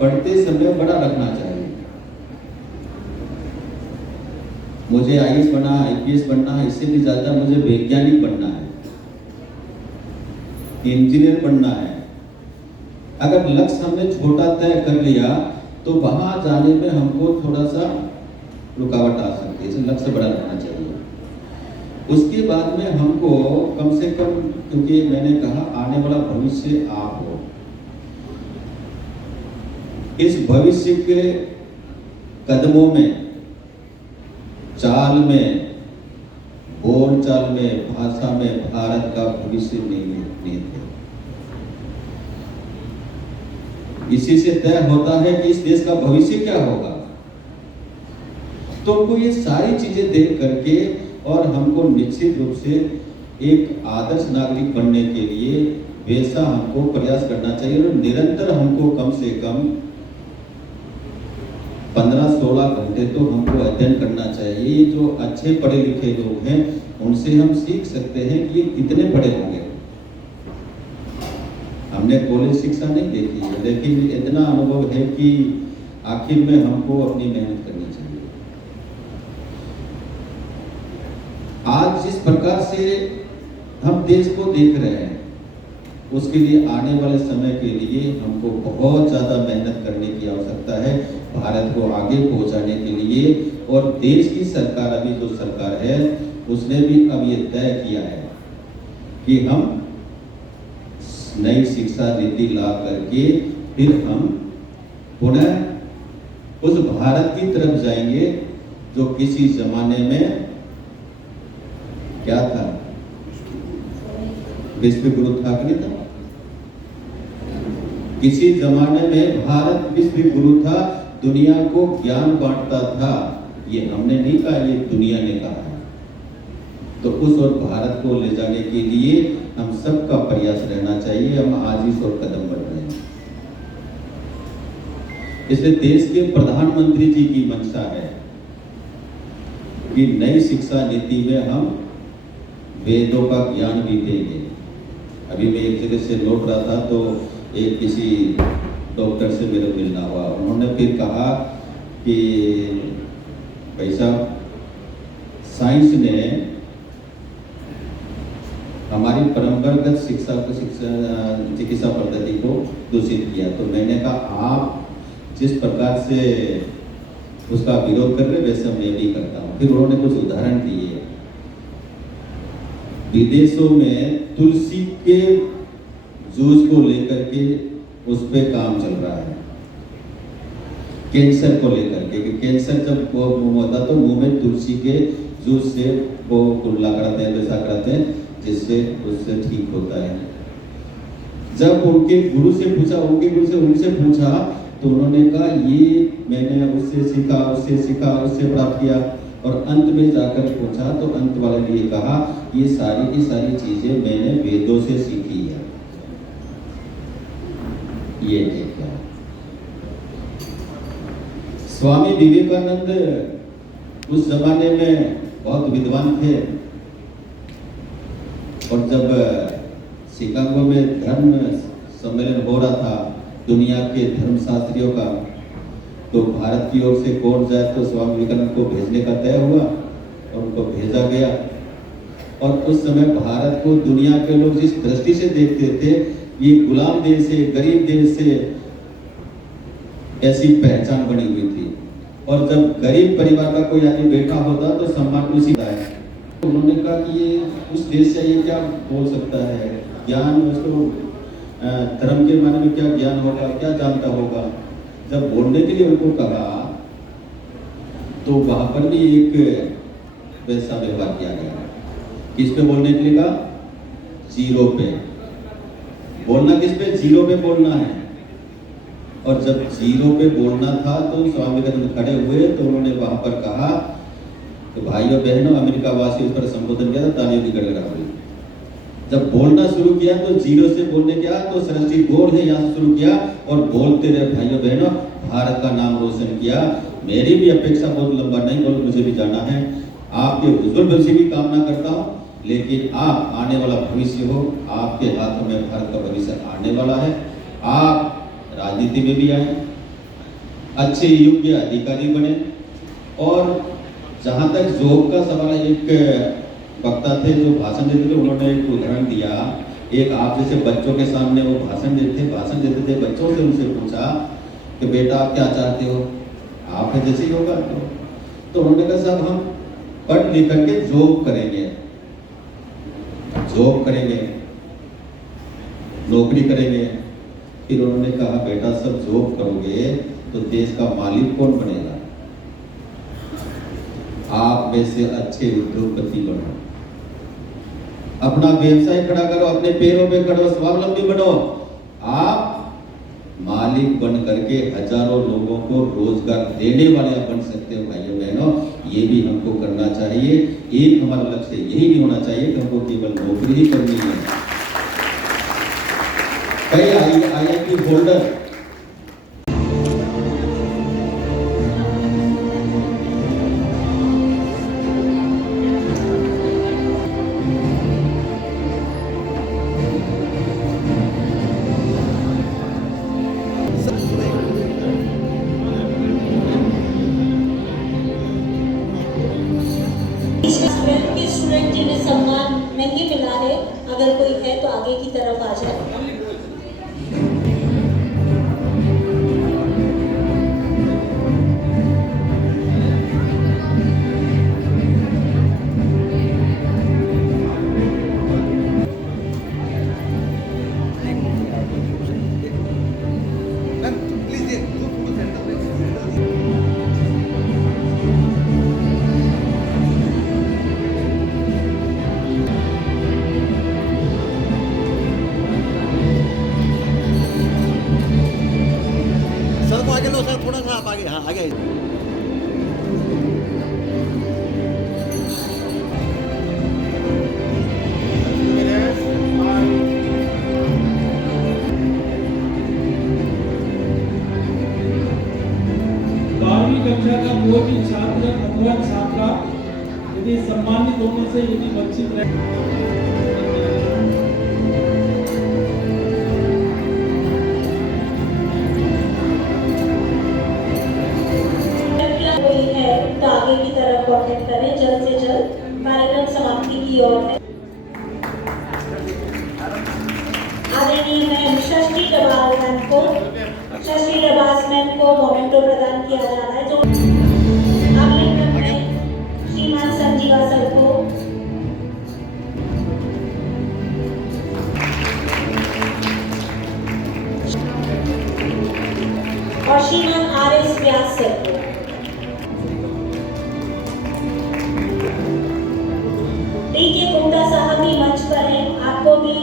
पढ़ते समय बड़ा रखना चाहिए। मुझे आईएएस बनना, आईपीएस बनना है, इससे भी ज्यादा मुझे वैज्ञानिक बनना है, इंजीनियर बनना है। अगर लक्ष्य हमने छोटा तय कर लिया तो वहां जाने में हमको थोड़ा सा रुकावट आ सकती है। इसलिए लक्ष्य बड़ा रखना चाहिए। उसके बाद में हमको कम से कम, क्योंकि मैंने कहा आने वाला भविष्य आप हो, इस भविष्य के कदमों में, चाल में, बोल चाल में, भाषा में भारत का भविष्य नहीं है। इसी से तय होता है कि इस देश का भविष्य क्या होगा। तो हमको ये सारी चीजें देख करके और हमको निश्चित रूप से एक आदर्श नागरिक बनने के लिए वैसा हमको प्रयास करना चाहिए और निरंतर हमको कम से कम 15-16 घंटे तो हमको अध्ययन करना चाहिए। जो अच्छे पढ़े लिखे लोग हैं उनसे हम सीख सकते हैं कि ये कितने पढ़े होंगे। हमने कॉलेज शिक्षा नहीं देखी है, लेकिन इतना अनुभव है कि आखिर में हमको अपनी मेहनत करनी चाहिए। आज जिस प्रकार से हम देश को देख रहे हैं उसके लिए आने वाले समय के लिए हमको बहुत ज़्यादा मेहनत करने की आवश्यकता है भारत को आगे पहुंचाने के लिए। और देश की सरकार, अभी जो सरकार है उसने भी अब ये तय किया है कि हम नई शिक्षा नीति ला करके फिर हम पुनः उस भारत की तरफ जाएंगे जो किसी जमाने में क्या था, विश्व गुरु था कि नहीं था। किसी जमाने में भारत विश्व गुरु था, दुनिया को ज्ञान बांटता था। ये हमने नहीं कहा, ये दुनिया ने कहा है। तो उस और भारत को ले जाने के लिए हम सबका प्रयास रहना चाहिए। हम आज इस और कदम बढ़ रहे हैं। इसलिए देश के प्रधानमंत्री जी की मंशा है कि नई शिक्षा नीति में हम वेदों का ज्ञान भी देंगे। अभी मैं एक जगह से लौट रहा था तो एक किसी डॉक्टर से मेरा मिलना हुआ। उन्होंने फिर कहा कि भाई साहब, साइंस ने हमारी परंपरागत शिक्षा को चिकित्सा पद्धति को दूषित किया। तो मैंने कहा आप जिस प्रकार से उसका विरोध कर रहे वैसे मैं भी करता हूँ। फिर उन्होंने कुछ उदाहरण दिए। विदेशों में तुलसी के जूस को लेकर के उस पे काम चल रहा है, कैंसर को लेकर के। कि कैंसर जब वो मुंह होता तो मुंह में तुलसी के जूस से वो कुल्ला कराते हैं, वैसा कराते हैं जिससे उससे ठीक होता है। जब उनके गुरु से उनसे पूछा तो उन्होंने कहा ये मैंने उससे सीखा, उससे प्राप्त किया। और अंत में जाकर पूछा तो अंत वाले ने ये कहा ये सारी की सारी चीजें मैंने वेदों से सीखी है। ये ठीक है। स्वामी विवेकानंद उस जमाने में बहुत विद्वान थे और जब शिकागो में धर्म सम्मेलन हो रहा था दुनिया के धर्मशास्त्रियों का, तो भारत की ओर से कौन जाए तो स्वामी विवेकानंद को भेजने का तय हुआ और उनको भेजा गया। और उस समय भारत को दुनिया के लोग जिस दृष्टि से देखते थे, ये गुलाम देश से, गरीब देश से, ऐसी पहचान बनी हुई थी। और जब गरीब परिवार का कोई आदमी बैठा होता तो सम्मान उसी का है। तो उन्होंने कहा कि ये उस देश से ये क्या बोल सकता है, ज्ञान उसको धर्म के माने में क्या ज्ञान होगा, क्या जानता होगा। जब बोलने के लिए उनको कहा तो वहां पर भी एक वैसा व्यवहार किया गया। किस पे बोलने के लिए कहा? जीरो पे बोलना। किस पे? जीरो पे बोलना है। और जब जीरो पे बोलना था तो स्वामी विवेकानंद खड़े हुए तो उन्होंने वहां पर कहा तो भाइयों बहनों, अमेरिका वासी उस पर संबोधन किया था, तालियों की गड़गड़ाहट हुई। जब बोलना शुरू किया तो जीरो से बोलने किया तो सरस्वती बोल है यहाँ से शुरू किया और बोलते रहे भाइयों बहनों, भारत का नाम रोशन किया। मेरी भी अपेक्षा बहुत लंबा नहीं बोल, मुझे भी जाना है। आपके उज्जवल भविष्य की कामना करता हूँ, लेकिन आप आने वाला भविष्य हो, आपके हाथों में भारत का भविष्य आने वाला है। आप राजनीति में भी आए, अच्छे योग्य अधिकारी बने। और जहाँ तक जॉब का सवाल, एक वक्ता थे जो भाषण देते थे, उन्होंने एक उदाहरण दिया। एक आप जैसे बच्चों के सामने वो भाषण देते थे, बच्चों से उनसे पूछा कि बेटा आप क्या चाहते हो, आप जैसे ही होगा। तो उन्होंने कहा साहब हम पढ़ लिख करके जॉब करेंगे, नौकरी करेंगे। फिर उन्होंने कहा बेटा सब जॉब करोगे तो देश का मालिक कौन बनेगा? आप में से अच्छे उद्योगपति बनो, अपना व्यवसाय खड़ा करो, अपने पैरों पे खड़ो, स्वावलंबी बनो। आप मालिक बन करके हजारों लोगों को रोजगार देने वाले आप बन सकते हो भाइयों बहनों। ये भी हमको करना चाहिए। एक हमारा लक्ष्य यही नहीं होना चाहिए कि हमको केवल नौकरी ही करनी है। कई IIT होल्डर के स्टूडेंट जिन्हें सम्मान नहीं मिला है, अगर कोई है तो आगे की तरफ आ जाए। सर को आगे लो सर, थोड़ा सा आप आगे, हाँ आगे। बारहवीं कक्षा का कोई भी छात्र अथवा छात्रा यदि सम्मानित होने से यदि वंचित रहे कोई है तो आगे की तरफ कांटेक्ट करें जल्द से जल्द। कार्यक्रम समाप्ति की ओर है। आदरणीय मैम षष्ठी डबाल मैम को मोमेंटो प्रदान किया जा रहा है। जो अगले क्रम में श्रीमान संजीवा सर को और श्रीमान RS व्यास सर को। देखिए कोटा साहब भी मंच पर हैं, आपको भी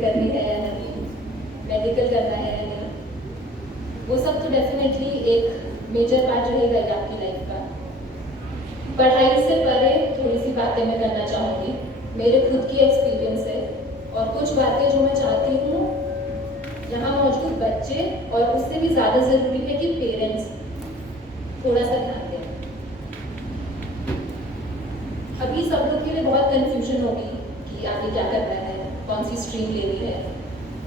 करनी है या नहीं, मेडिकल करना है या नहीं, वो सब तो डेफिनेटली एक मेजर पार्ट रहेगा आपकी लाइफ का। पढ़ाई से परे थोड़ी सी बातें मैं करना चाहूँगी, मेरे खुद की एक्सपीरियंस है और कुछ बातें जो मैं चाहती हूँ यहाँ मौजूद बच्चे और उससे भी ज़्यादा ज़रूरी है कि पेरेंट्स थोड़ा सा ध्यान दें। अभी सब लोग के लिए बहुत कंफ्यूजन होगी कि आगे क्या करना है, कौन सी स्ट्रीम लेनी है,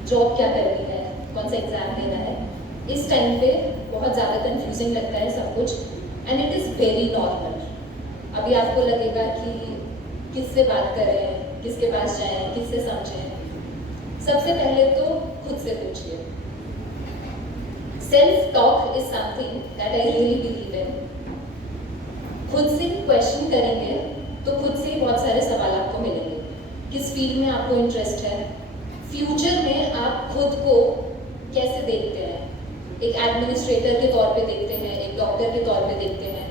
जॉब क्या करनी है, कौन सा एग्जाम देना है। इस टाइम पे बहुत ज़्यादा कंफ्यूजिंग लगता है सब कुछ and it is very normal. अभी आपको लगेगा कि किससे बात करें, किसके पास जाएं, किससे समझें। सबसे पहले तो खुद से पूछिए। Self talk is something that I really believe in. खुद से क्वेश्चन करेंगे तो खुद से ही बहुत सारे सवाल आपको मिलेंगे। किस फील्ड में आपको इंटरेस्ट है, फ्यूचर में आप खुद को कैसे देखते हैं, एक एडमिनिस्ट्रेटर के तौर पे देखते हैं, एक डॉक्टर के तौर पे देखते हैं,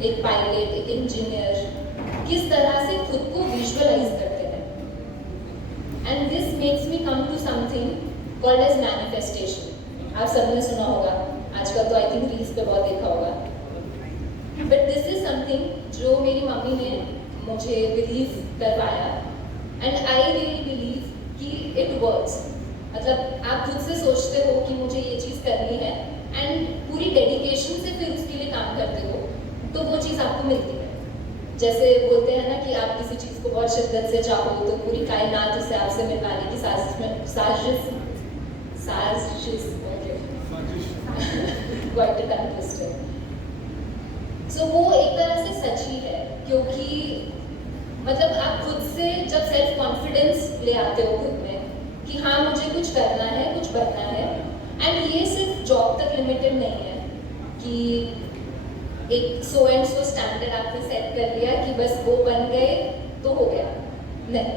एक पायलट, एक इंजीनियर, किस तरह से खुद को विजुअलाइज करते हैं। And this makes me come to something called as manifestation. आप सबने सुना होगा, आजकल तो आई थिंक रील्स पे बहुत देखा होगा, बट दिस इज समथिंग जो मेरी मम्मी ने मुझे बिलीव करवाया एंड आई रियली बिलीव कि इट वर्क्स। मतलब आप खुद से सोचते हो कि मुझे ये चीज़ करनी है एंड पूरी डेडिकेशन से फिर उसके लिए काम करते हो तो वो चीज़ आपको मिलती है। जैसे बोलते हैं ना कि आप किसी चीज़ को बहुत शिद्दत से चाहो तो पूरी कायनात उसे आपसे मिलवाने की साजिश quite a tongue twister। सो वो एक तरह से सच ही है, क्योंकि मतलब आप खुद से जब सेल्फ कॉन्फिडेंस ले आते हो खुद में कि हाँ मुझे कुछ करना है, कुछ बनना है, एंड ये सिर्फ जॉब तक लिमिटेड नहीं है कि एक सो एंड सो स्टैंडर्ड आपने सेट कर लिया कि बस वो बन गए तो हो गया। नहीं,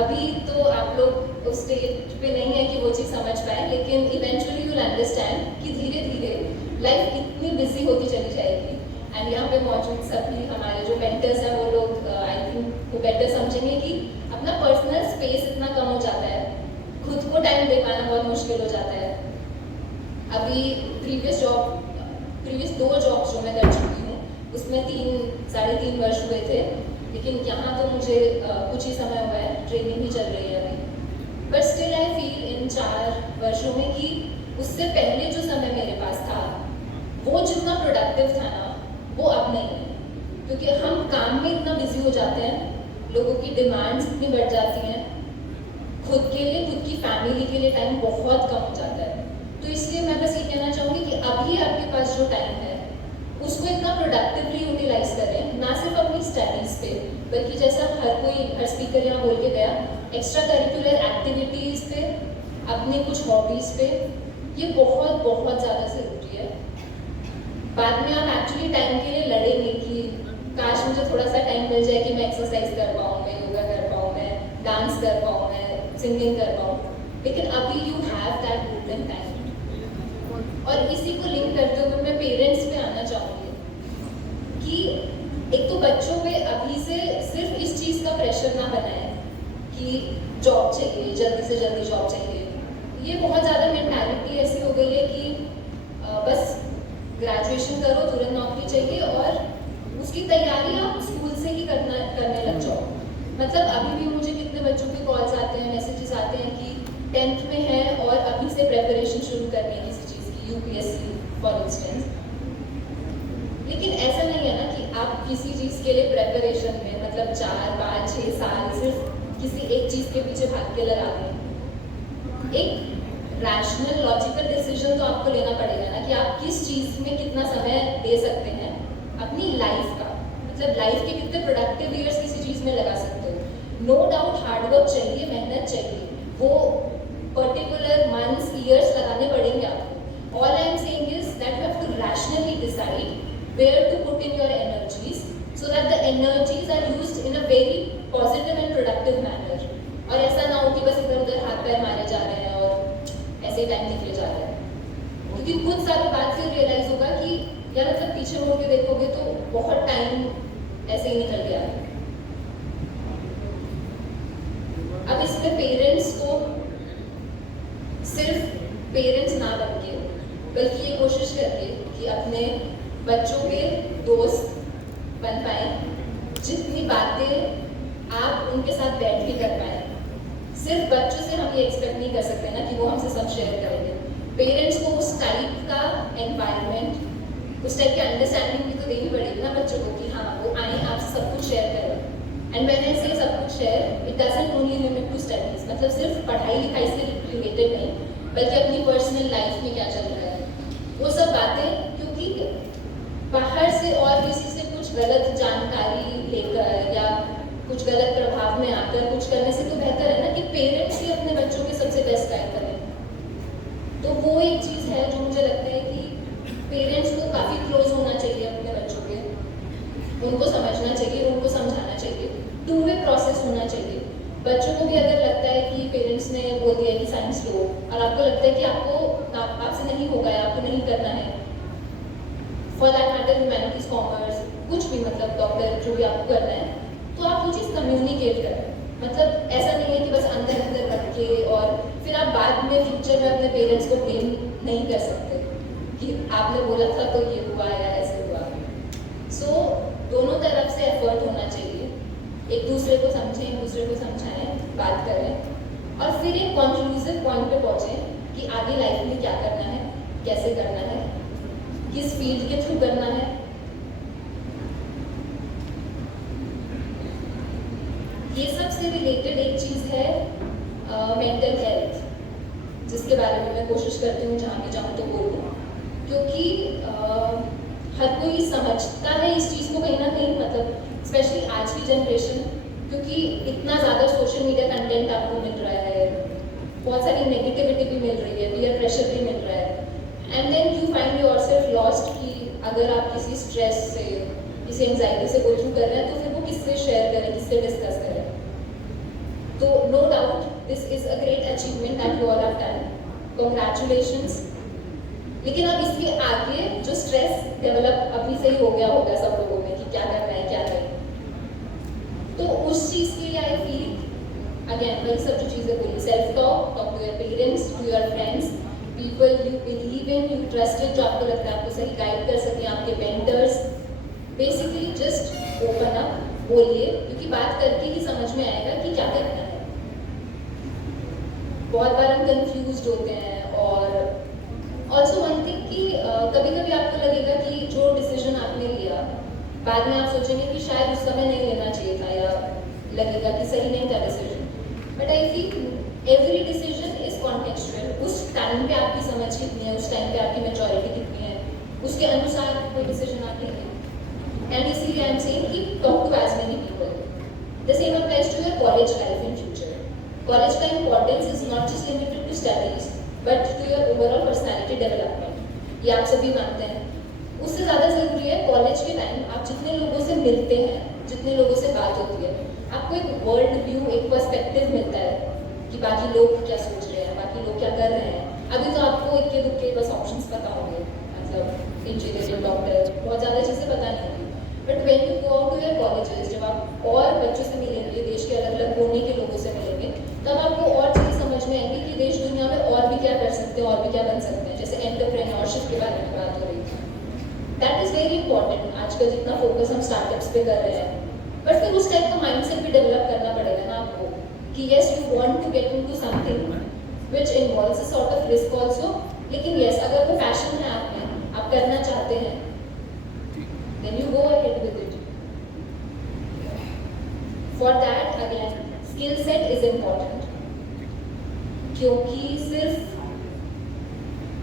अभी तो आप लोग उस स्टेज पे नहीं है कि वो चीज़ समझ पाए, लेकिन इवेंचुअली यू विल अंडरस्टैंड कि धीरे धीरे लाइफ इतनी बिजी होती चली जाएगी। एंड यहाँ पे मौजूद सभी हमारे जो मेंटर्स हैं वो लोग आई थिंक वो बेटर समझेंगे कि अपना पर्सनल स्पेस इतना कम हो जाता है, खुद को टाइम दे पाना बहुत मुश्किल हो जाता है। अभी प्रीवियस 2 जॉब्स जो मैं कर चुकी हूँ उसमें 3-3.5 वर्ष हुए थे, लेकिन यहाँ तो मुझे कुछ ही समय हुआ है, ट्रेनिंग भी चल रही है अभी। बट स्टिल आई फील इन 4 वर्षों में कि उससे पहले जो समय मेरे पास था वो जितना प्रोडक्टिव था ना वो अब नहीं है, क्योंकि हम काम में इतना बिजी हो जाते हैं, लोगों की डिमांड्स इतनी बढ़ जाती हैं, खुद के लिए, खुद की फैमिली के लिए टाइम बहुत कम हो जाता है। तो इसलिए मैं बस ये कहना चाहूँगी कि अभी आपके पास जो टाइम है उसको इतना प्रोडक्टिवली यूटिलाइज करें, ना सिर्फ अपनी स्टडीज़ पे बल्कि जैसा हर स्पीकर यहाँ बोल के गया, एक्स्ट्रा करिकुलर एक्टिविटीज़ पे, अपने कुछ हॉबीज़ पे, ये बहुत बहुत ज़्यादा ज़रूरी है। बाद में आप एक्चुअली टाइम के लिए लड़ेंगे कि काश मुझे थोड़ा सा टाइम मिल जाए कि मैं एक्सरसाइज कर पाऊँ, मैं योगा कर पाऊँ, मैं डांस कर पाऊँ, मैं सिंगिंग कर पाऊँ, लेकिन अभी you have that golden time. और इसी को लिंक करते हुए मैं पेरेंट्स पे आना चाहूँगी कि एक तो बच्चों पे अभी से सिर्फ इस चीज़ का प्रेशर ना बनाए कि जॉब चाहिए, जल्दी से जल्दी जॉब चाहिए। ये बहुत ज़्यादा मेंटालिटी ऐसी हो गई है कि बस ग्रेजुएशन करो, तुरंत नौकरी चाहिए और उसकी तैयारी आप स्कूल से ही करने लग जाओ। मतलब अभी भी मुझे कितने बच्चों के कॉल्स आते हैं, मैसेजेस आते हैं कि 10th में है और अभी से प्रेपरेशन शुरू करनी है किसी चीज़ की, यूपीएससी फॉर इंस्टेंस। लेकिन ऐसा नहीं है ना कि आप किसी चीज़ के लिए प्रेपरेशन में मतलब 4, 5, 6 साल सिर्फ किसी एक चीज़ के पीछे भाग के लगा दें। एक रैशनल लॉजिकल डिसीजन तो आपको लेना पड़ेगा ना कि आप किस चीज़ में कितना समय दे सकते हैं अपनी लाइफ का, मतलब लाइफ के कितने प्रोडक्टिव ईयर्स किसी चीज़ में लगा सकते हो। नो डाउट हार्डवर्क चाहिए, मेहनत चाहिए, वो पर्टिकुलर मंथ्स ईयर्स लगाने पड़ेंगे आपको। All I am saying is that you have to rationally decide where to put in your energies so that the energies are used in a very positive and productive manner. और ऐसा ना हो कि बस इधर उधर हाथ पैर मारे जा रहे हैं और ऐसे ही टाइम निकले जा रहा है, क्योंकि कुछ सालों बाद फिर रियलाइज होगा कि यार मतलब पीछे मुड़ के देखोगे तो बहुत टाइम ऐसे ही निकल गया। अब इसमें पेरेंट्स को सिर्फ पेरेंट्स ना बन के बल्कि ये कोशिश करके कि अपने बच्चों के दोस्त बन पाए, जितनी बातें आप उनके साथ बैठ के कर पाए। सिर्फ बच्चों से हम ये एक्सपेक्ट नहीं कर सकते ना कि वो हमसे सब शेयर करेंगे। पेरेंट्स को उस टाइप का एनवायरनमेंट, उस टाइप की अंडरस्टैंडिंग भी तो देनी पड़ेगी ना बच्चों को कि हाँ वो आए आपसे सब कुछ शेयर करें। एंड व्हेन आई से सब कुछ share, it doesn't only limit to studies, मतलब सिर्फ पढ़ाई लिखाई से रिलेटेड नहीं बल्कि अपनी पर्सनल लाइफ में क्या चल रहा है वो सब बातें। क्योंकि बाहर से और किसी से कुछ गलत जानकारी लेकर या कुछ गलत प्रभाव में आकर कुछ करने से तो बेहतर है ना कि पेरेंट्स ही अपने बच्चों के सबसे बेस्ट गाइड करें। तो वो एक चीज़ है जो मुझे लगता है कि पेरेंट्स को काफ़ी क्लोज होना चाहिए अपने बच्चों के, उनको समझना चाहिए, उनको समझाना चाहिए, टू वे प्रोसेस होना चाहिए। बच्चों को भी अगर लगता है कि पेरेंट्स ने बोल दिया है कि साइंस लो और आपको लगता है कि आपसे नहीं होगा या आपको नहीं करना है, for that matter humanities, commerce, कुछ भी, मतलब डॉक्टर, जो भी आपको करना है, तो आप वो चीज़ कम्युनिकेट करें। मतलब ऐसा नहीं है कि बस अंदर अंदर रख के और फिर आप बाद में फ्यूचर में अपने पेरेंट्स को ब्लेम नहीं कर सकते कि आपने बोला था तो ये हुआ या ऐसे हुआ। सो दोनों तरफ से एफर्ट होना चाहिए, एक दूसरे को समझें, एक दूसरे को समझाएं, बात करें और फिर एक कंक्लूसिव पॉइंट पे पहुंचें कि आगे लाइफ में क्या करना है, कैसे करना है, किस फील्ड के थ्रू करना है। ये सबसे रिलेटेड एक चीज़ है मेंटल हेल्थ, जिसके बारे में मैं कोशिश करती हूँ जहाँ भी जाऊँ तो बोलूँ, क्योंकि हर कोई समझता है इस चीज़ को कहीं ना कहीं, मतलब स्पेशली आज की जनरेशन, क्योंकि इतना ज़्यादा सोशल मीडिया कंटेंट आपको मिल रहा है, बहुत सारी नेगेटिविटी भी मिल रही है, पीयर प्रेशर भी मिल रहा है, and then you find yourself lost कि अगर आप किसी स्ट्रेस से, किसी एंजाइटी से गो थ्रू कर रहे हैं तो फिर वो किससे शेयर करें, किससे डिस्कस करें। तो no doubt this is a great achievement that you all have done, congratulations. लेकिन अब इसके आगे जो स्ट्रेस डेवलप अभी से ही हो गया होगा सब लोगों में कि क्या करना है क्या नहीं, तो उस चीज़ के लिए आई फील अगेन वही सब जो चीज़ें बोली, self talk, talk to your parents, to your friends, people you believe in, you trusted, जो आपको लगता है आपको सही गाइड कर सकें, आपके mentors. Basically just open up, बोलिए, क्योंकि बात करके ही समझ में आएगा कि क्या करना है। बहुत बार हम कंफ्यूज्ड होते हैं और ऑल्सो वन थिंग कि कभी कभी आपको लगेगा कि जो डिसीजन आपने लिया बाद में आप सोचेंगे कि शायद उस समय नहीं लेना चाहिए था, या लगेगा कि सही नहीं था decision, but I feel every decision is contextual. उस टाइम पे आपकी समझ कितनी है, उस टाइम पे आपकी मेच्योरिटी कितनी है, उसके अनुसार कोई डिसीजन आप लेंगे। एंड इसीलिए आई एम सेइंग कि talk to as many people. The same applies to your college life in future. College का importance is not just limited to studies but to your overall personality development, ये आप सभी मानते हैं। उससे ज़्यादा ज़रूरी है कॉलेज के टाइम आप जितने लोगों से मिलते हैं, जितने लोगों से बात होती है, आपको एक वर्ल्ड व्यू, एक पर्सपेक्टिव मिलता है कि बाकी लोग क्या सोच रहे हैं, बाकी लोग क्या कर रहे हैं। अभी तो आपको इक्के दुक्के बस ऑप्शंस पता होंगे, मतलब इंजीनियर, डॉक्टर, बहुत ज़्यादा चीज़ें पता नहीं होंगी, but when you go out to your colleges, जब आप और बच्चों से मिलेंगे, देश के अलग अलग कोने के लोगों से मिलेंगे, तब आपको और चीज़ें समझ में आएंगी कि देश दुनिया में और भी क्या कर सकते हैं, और भी क्या बन सकते हैं। जैसे एंटरप्रेन्योरशिप के बारे में बात हो रही थी, दैट इज़ वेरी इंपॉर्टेंट। आजकल जितना फोकस हम स्टार्टअप्स पे कर रहे हैं, बट फिर उस टाइप का माइंडसेट भी डेवलप करना पड़ेगा ना आपको कि yes you want to get into something which involves a sort of risk also, लेकिन येस अगर वो पैशन है आप में, आप करना चाहते हैं, then you go ahead with it. For that again skill set is important, क्योंकि सिर्फ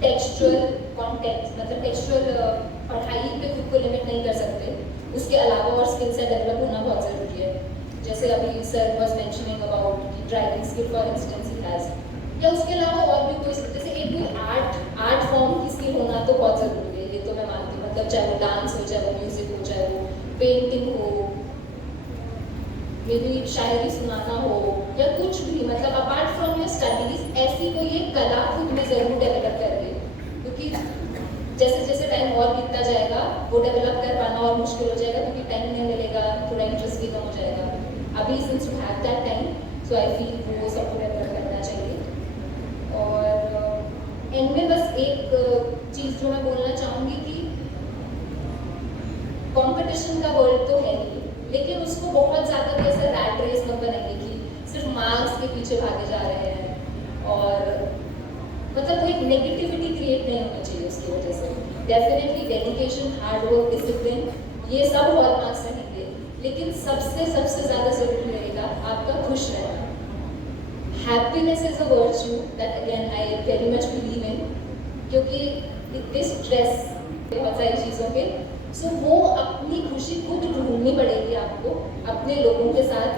टेक्सचुअल कॉन्टेक्स्ट, मतलब टेक्सचुअल पढ़ाई पे खुद को लिमिट नहीं कर सकते, उसके अलावा और स्किल सेट डेवलप होना बहुत ज़रूरी है। जैसे अभी sir was mentioning about driving skill for instance he has, या उसके अलावा और भी कोई, जैसे एक कोई आर्ट फॉर्म की स्किल होना तो बहुत ज़रूरी है, ये तो मैं मानती हूँ। मतलब चाहे वो डांस हो, चाहे वो म्यूज़िक हो, चाहे वो पेंटिंग हो, मे बी शायरी सुनाना हो, या कुछ भी, मतलब अपार्ट फ्रॉम योर स्टडीज ऐसी कोई एक कला खुद में ज़रूर डेवलप करिए, क्योंकि जैसे जैसे टाइम और बीतता जाएगा वो डेवलप कर पाना और मुश्किल हो जाएगा, क्योंकि टाइम नहीं मिलेगा, थोड़ा इंटरेस्ट भी कम हो जाएगा। अभी since you have that time, so I feel वो सबको डेवलप करना चाहिए। और एंड में बस एक चीज़ जो मैं बोलना चाहूँगी कि कंपटीशन का वर्ल्ड तो है ही, लेकिन उसको बहुत ज़्यादा भी ऐसा रैट रेस मत बनाइए कि सिर्फ मार्क्स के पीछे भागे जा रहे हैं, और मतलब वो एक नेगेटिविटी क्रिएट नहीं होनी चाहिए उसकी वजह से। Definitely dedication, hard work, discipline, ये सब हॉलमार्क्स रहेंगे, लेकिन सबसे ज़्यादा ज़रूरी रहेगा आपका खुश रहना। Happiness is a virtue that again I very much believe in, क्योंकि इतने स्ट्रेस बहुत सारी चीज़ों के, सो वो अपनी खुशी खुद ढूंढनी पड़ेगी आपको, अपने लोगों के साथ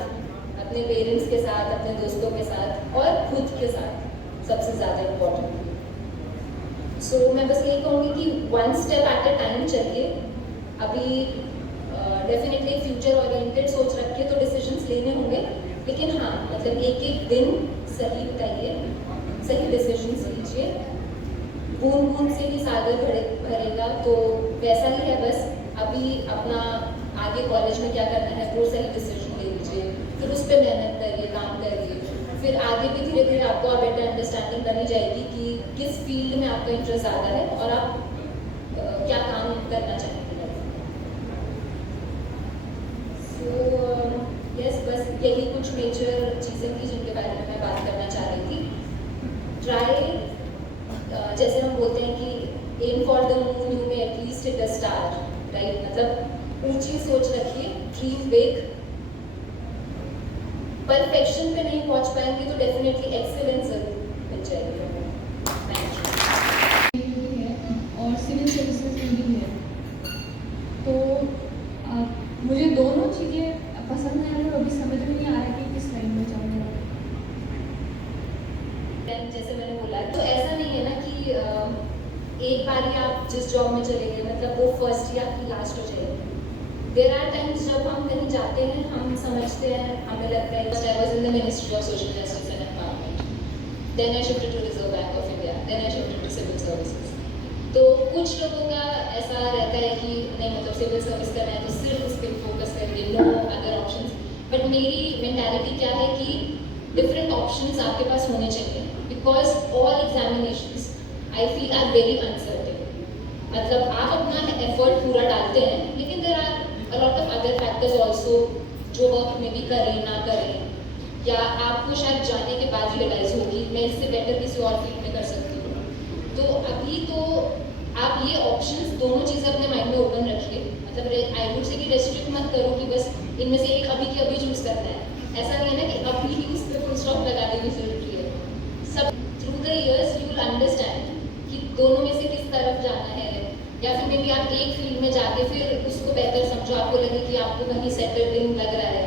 अपने पेरेंट्स के साथ, अपने दोस्तों के साथ और खुद के साथ सबसे ज़्यादा इम्पोर्टेंट। सो मैं बस यही कहूँगी कि one step at a time चलिए। अभी डेफिनेटली फ्यूचर ओरिएंटेड सोच रख के तो डिसीजंस लेने होंगे, लेकिन हाँ मतलब एक एक दिन सही बताइए, सही डिसीजंस लीजिए। बूंद बूंद से ही सागर भरेगा, तो वैसा ही है। बस अभी अपना आगे कॉलेज में क्या करना है वो सही डिसीजन ले लीजिए, फिर उस पर मेहनत करिए, काम करिए, फिर आगे भी धीरे धीरे आपको और बेटर अंडरस्टैंडिंग बनी जाएगी कि किस फील्ड में आपका इंटरेस्ट ज़्यादा है और आप क्या काम करना चाहेंगे। सो यस, बस यही कुछ मेजर चीज़ें थी जिनके बारे में मैं बात करना चाह रही थी। ट्राई, जैसे हम बोलते हैं कि aim for the moon you may at least hit a star, right. मतलब ऊंची सोच रखिए, ड्रीम बिग। परफेक्शन पे नहीं पहुंच पाएंगे तो डेफिनेटली एक्सेलेंस जरूर मिल जाएगी। और सिविल सर्विसेज भी है, तो मुझे दोनों चीज़ें पसंद है और अभी समझ में नहीं आ रहा कि किस लाइन में जाऊँगा। जैसे मैंने बोला, तो ऐसा नहीं है ना कि एक बार ही आप जिस जॉब में चले गए मतलब वो फर्स्ट या आपकी लास्ट हो जाएगी। देयर आर टाइम्स जब हम कहीं जाते हैं, हम समझते हैं, हमें लगता है I was in the ministry of social justice and empowerment, then I shifted to reserve bank of India, then I shifted to civil services. तो कुछ लोगों का ऐसा रहता है कि नहीं मतलब सिविल सर्विस करना है तो सिर्फ उस पर फोकस करिए, नो अदर ऑप्शंस। बट मेरी मेंटालिटी क्या है कि डिफरेंट ऑप्शंस आपके पास होने चाहिए, because all examinations I feel are very uncertain. मतलब आप अपना एफर्ट पूरा डालते हैं, लेकिन there are a lot of other factors also जो वर्क में भी करें ना करें, या आपको शायद जाने के बाद ही रियलाइज होगी मैं इससे बेटर किसी और फील्ड में कर सकती हूँ। तो अभी तो आप ये ऑप्शंस दोनों चीज़ें अपने माइंड में ओपन रखिए। मतलब आई वुड से कि रेस्ट्रिक्ट मत करो कि बस इनमें से एक अभी की अभी चूज करना है। ऐसा नहीं है ना कि अभी ही उस पर फुल स्टॉप लगा देनी जरूरी है। सब through the years you will understand कि दोनों में से किस तरफ जाना है, या फिर मे बी आप एक फील्ड में जाके फिर उसको बेहतर समझो, आपको लगे कि आपको कहीं सेटल्ड इन लग रहा है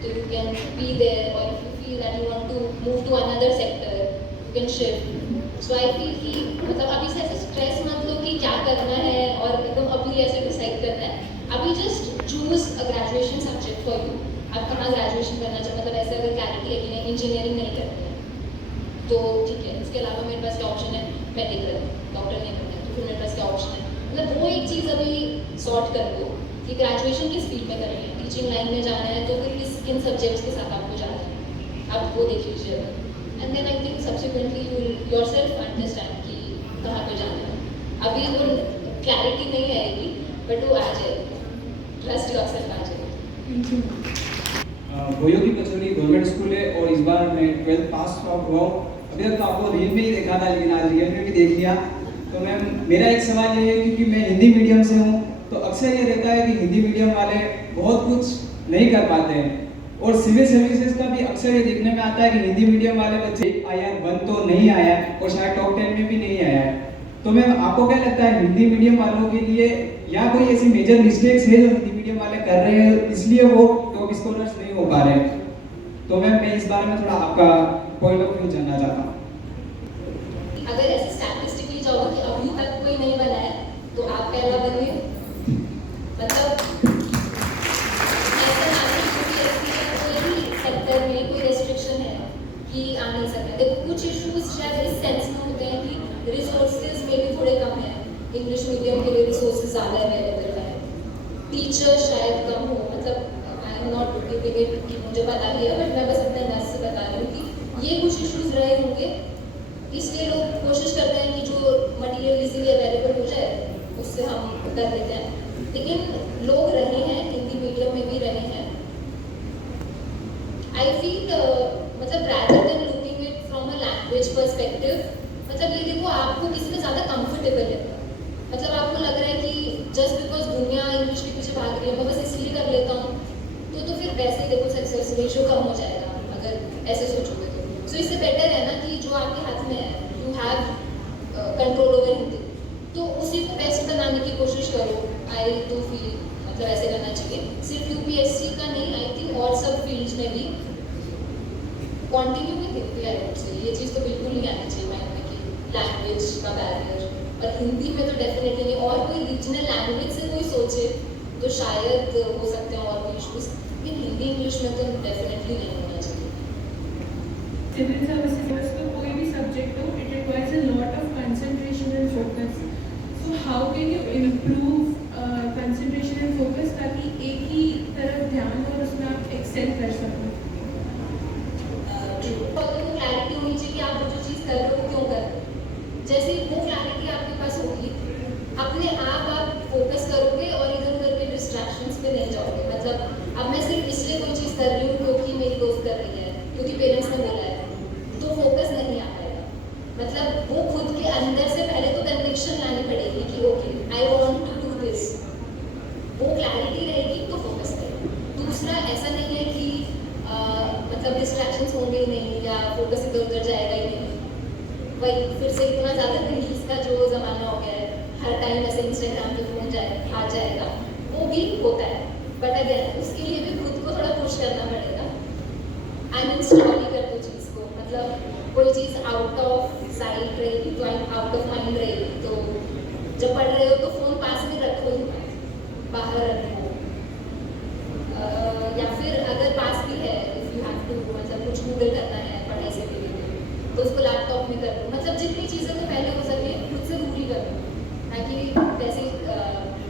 तो यू कैन बी देयर, और if you feel that you want to move to another sector you can shift. So I feel कि मतलब अभी से ऐसे स्ट्रेस मत लो कि क्या करना है और एकदम अभी ऐसे डिसाइड करना है। अभी just choose a graduation subject for you. आप कहाँ ग्रेजुएशन करना चाहते, मतलब ऐसे अगर क्लैरिटी है कि नहीं इंजीनियरिंग नहीं करनी है तो ठीक है, इसके अलावा मेरे पास क्या ऑप्शन है, मेडिकल, डॉक्टर नहीं करना है तो फिर मेरे पास क्या ऑप्शन है। मतलब वो एक चीज़ अभी सॉर्ट कर लो कि ग्रेजुएशन किस फील्ड में करनी है, टीचिंग लाइन में जाना है तो फिर किन सब्जेक्ट्स के साथ आपको जाना है, आप वो देख लीजिए। And then I think subsequently you yourself understand कि कहाँ पे जाना है। अभी वो क्लैरिटी नहीं आएगी बट वो आ जाएगी, ट्रस्ट योरसेल्फ आ जाएगी। गोयो की कचौरी गवर्नमेंट स्कूल है और इस बार मैं 12th पास आउट हुआ हूँ। अभी तक तो आपको रील में ही देखा था, लेकिन आज रियल में भी देख लिया। तो मैम मेरा एक सवाल ये है, क्योंकि मैं हिंदी मीडियम से हूँ तो अक्सर ये रहता है कि हिंदी मीडियम वाले बहुत कुछ नहीं कर पाते हैं, और सिविल सर्विसेज का भी अक्सर ये देखने में आता है कि हिंदी मीडियम वाले बच्चे IR 1 तो नहीं आया है और शायद टॉप 10 में भी नहीं आया है। तो मैम आपको क्या लगता है हिंदी मीडियम वालों के लिए या कोई ऐसी मेजर मिस्टेक्स है जो हिंदी मीडियम वाले कर रहे हैं इसलिए वो टॉप स्कॉलर्स नहीं हो पा रहे हैं? तो मैम मैं इस बारे में थोड़ा आपका पॉइंट ऑफ व्यू जानना चाहता हूँ। अगर ऐसे स्टैटिस्टिकली जाओगे कि अभी तक कोई नहीं बना है तो आप पहला बनिए। मतलब ऐसा ना कोई भी सेक्टर में कोई रेस्ट्रिक्शन है कि आ नहीं सकता। देखो कुछ इश्यूज शायद इस सेंस में होते हैं कि रिसोर्सेज में भी थोड़े कम है, इंग्लिश मीडियम के लिए रिसोर्सेज ज़्यादा अवेलेबल है, टीचर शायद कम हो। मतलब I am not giving it कि मुझे पता ही है, बट मैं बस अपने नर्स से बता रही हूँ कि ये कुछ इश्यूज रहे होंगे, इसलिए लोग कोशिश करते हैं कि जो मटेरियल इजीली अवेलेबल हो जाए उससे हम कर लेते हैं। लेकिन लोग रहे हैं, हिंदी मीडियम में भी रहे हैं। आई फील मतलब rather than looking it from a language perspective, मतलब ये देखो आपको किसी में ज़्यादा कंफर्टेबल है, मतलब आपको लग रहा है कि जस्ट बिकॉज दुनिया इंग्लिश के पीछे भाग रही है मैं बस इसलिए कर लेता हूँ, तो फिर वैसे ही देखो सक्सेस रेशियो कम हो जाएगा अगर ऐसे सोचोगे तो। सो इससे बेटर है ना कि जो आपके हाथ में है you have control over Hindi, तो उसी को बेस्ट बनाने की कोशिश करो। आई डू फील मतलब ऐसे करना चाहिए, सिर्फ UPSC का नहीं, आई थिंक और सब फील्ड्स में भी continue with Hindi I would say, ये चीज़ तो बिल्कुल नहीं आनी चाहिए माइंड में कि लैंग्वेज का बैरियर, और हिंदी में तो डेफिनेटली नहीं। और कोई रीजनल लैंग्वेज से कोई सोचे तो शायद हो सकते हैं और भी इशूज़, लेकिन हिंदी इंग्लिश में तो डेफिनेटली नहीं होना चाहिए। सिविल सर्विसेज का कोई भी सब्जेक्ट हो, it requires a lot of concentration and focus. So how can you improve concentration and focus ताकि एक ही तरफ ध्यान और उसमें आप एक्सेल कर सकें? क्लैरिटी होनी चाहिए कि आप जो चीज़ कर रहे हो क्यों कर रहे हो। जैसे वो क्लैरिटी आपके पास होगी, अपने आप फोकस करोगे और इधर उधर के डिस्ट्रैक्शंस पे नहीं जाओगे। मतलब अब मैं सिर्फ इसलिए कोई चीज़ कर रही हूँ क्योंकि मेरी दोस्त कर रही है, क्योंकि पेरेंट्स ने बोला है, तो फोकस नहीं आ पाएगा। मतलब वो खुद के अंदर से पहले तो कन्विक्शन लानी पड़ेगी कि okay I want to do this, वो क्लैरिटी रहेगी तो फोकस करेगा। दूसरा ऐसा नहीं है कि मतलब डिस्ट्रैक्शंस होंगे ही नहीं या फोकस इधर उधर जाएगा ही नहीं। वही फिर से इतना ज़्यादा रील्स का जो ज़माना हो गया है, हर टाइम ऐसे इंस्टाग्राम पे फोन आ जाएगा, वो भी होता है। बट अगेन उसके लिए भी खुद को थोड़ा पुश करना पड़ेगा। अनइंस्टॉल ही कर दो चीज़ को, मतलब कोई चीज़ आउट ऑफ साइट रहेगी तो आउट ऑफ माइंड रहेगी, तो जब पढ़ रहे हो तो फ़ोन पास में रखो ही मत, बाहर रखो। या फिर अगर पास भी है, इफ़ यू हैव टू मतलब कुछ गूगल करना है पढ़ाई से रिलेटेड, तो उसको लैपटॉप में कर लो। मतलब जितनी चीज़ें तो पहले हो सके खुद से दूर ही कर लो, ताकि वैसे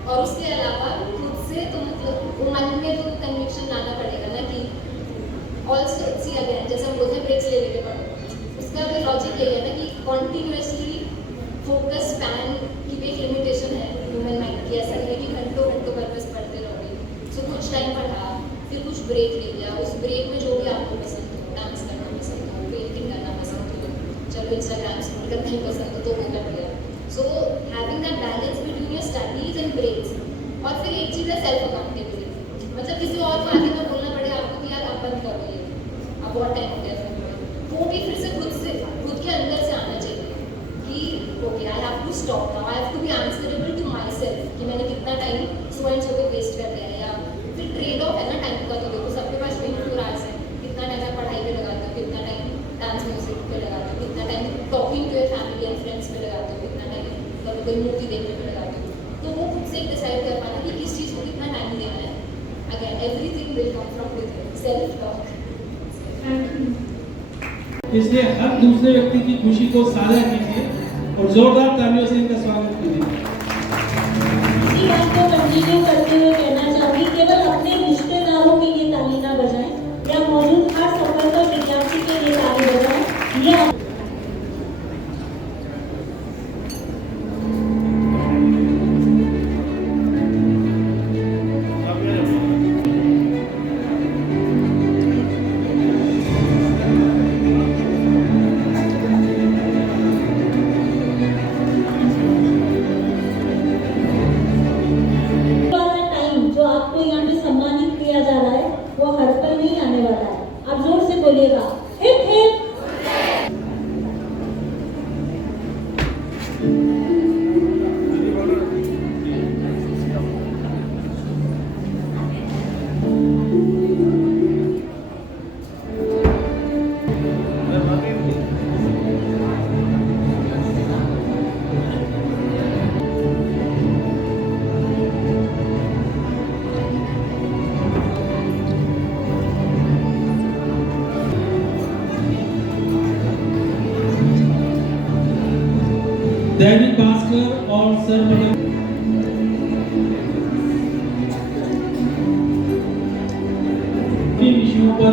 और उसके अलावा खुद से तो मतलब वो मन में तो कन्विक्शन लाना पड़ेगा ना कि ऑल्सो सी अगेन जैसे हम बोलते हैं ब्रेक्स ले लेके पढ़ो, उसका भी लॉजिक यही है ना कि कॉन्टिन्यूसली फोकस स्पैन की भी एक लिमिटेशन है ह्यूमन माइंड की। ऐसा नहीं है कि घंटों घंटों बस पढ़ते रहोगे। सो कुछ टाइम पढ़ा, फिर कुछ ब्रेक ले लिया, उस ब्रेक में जो भी आपको पसंद हो, डांस करना पसंद हो, पेंटिंग करना पसंद हो, चलो इंस्टाग्राम स्क्रॉल करना ही पसंद हो तो वो कर लिया। So having that balance between your studies and breaks. और फिर एक चीज़ है सेल्फ अकाउंटेबिलिटी, मतलब किसी और को आगे ना बोलना पड़े आपको कि यार आप बंद करो ये, अब बहुत टाइम हो गया। वो भी फिर से खुद के अंदर से आना चाहिए कि okay I have to stop now, I have to be answerable to myself कि मैंने कितना टाइम स्टूडेंट्स को वेस्ट कर दिया है। या फिर ट्रेड ऑफ है ना टाइम का, तो देखो सबके पास 24 आवर्स है, कितना टाइम आप पढ़ाई पे लगाते हो, कितना टाइम डांस म्यूजिक पे लगाते हो, कितना time talking to your family and friends पे लगाते हो, कितना टाइम कभी कोई मूवी देखने पे लगाते हो। तो वो खुद से डिसाइड कर पाना कि किस चीज़ को कितना टाइम देना है। Again everything will come from with self talk. इसलिए हर दूसरे व्यक्ति की खुशी को साझा कीजिए और जोरदार तालियों से इनका स्वागत कीजिए। इसी बात को कंटिन्यू करते हुए कहना चाहूंगी, केवल अपने रिश्तेदारों के लिए ताली ना बजाएं या मौजूद हर सफलता विद्यार्थी के लिए ताली बजाएं। यह आपको यहाँ पे सम्मानित किया जा रहा है वो हर पल नहीं आने वाला है। आप जोर से बोलिएगा, हिप हिप। दैनिक भास्कर और सर विषयों पर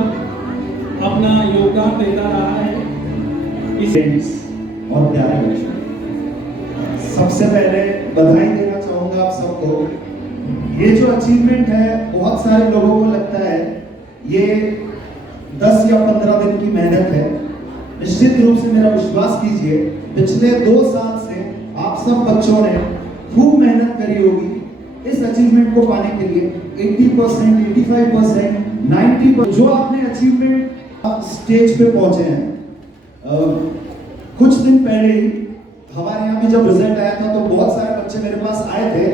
अपना योगदान देता रहा है। और प्यारे बच्चों, सबसे पहले बधाई देना चाहूंगा आप सबको। ये जो अचीवमेंट है बहुत सारे लोगों को लगता है ये 10 या 15 दिन की मेहनत है। निश्चित रूप से मेरा विश्वास कीजिए, पिछले 2 साल से आप सब बच्चों ने खूब मेहनत करी होगी इस अचीवमेंट को पाने के लिए। 80%, 85%, 90% जो आपने अचीवमेंट स्टेज पे पहुंचे हैं। कुछ दिन पहले ही हमारे यहाँ भी जब रिजल्ट आया था तो बहुत सारे बच्चे मेरे पास आए थे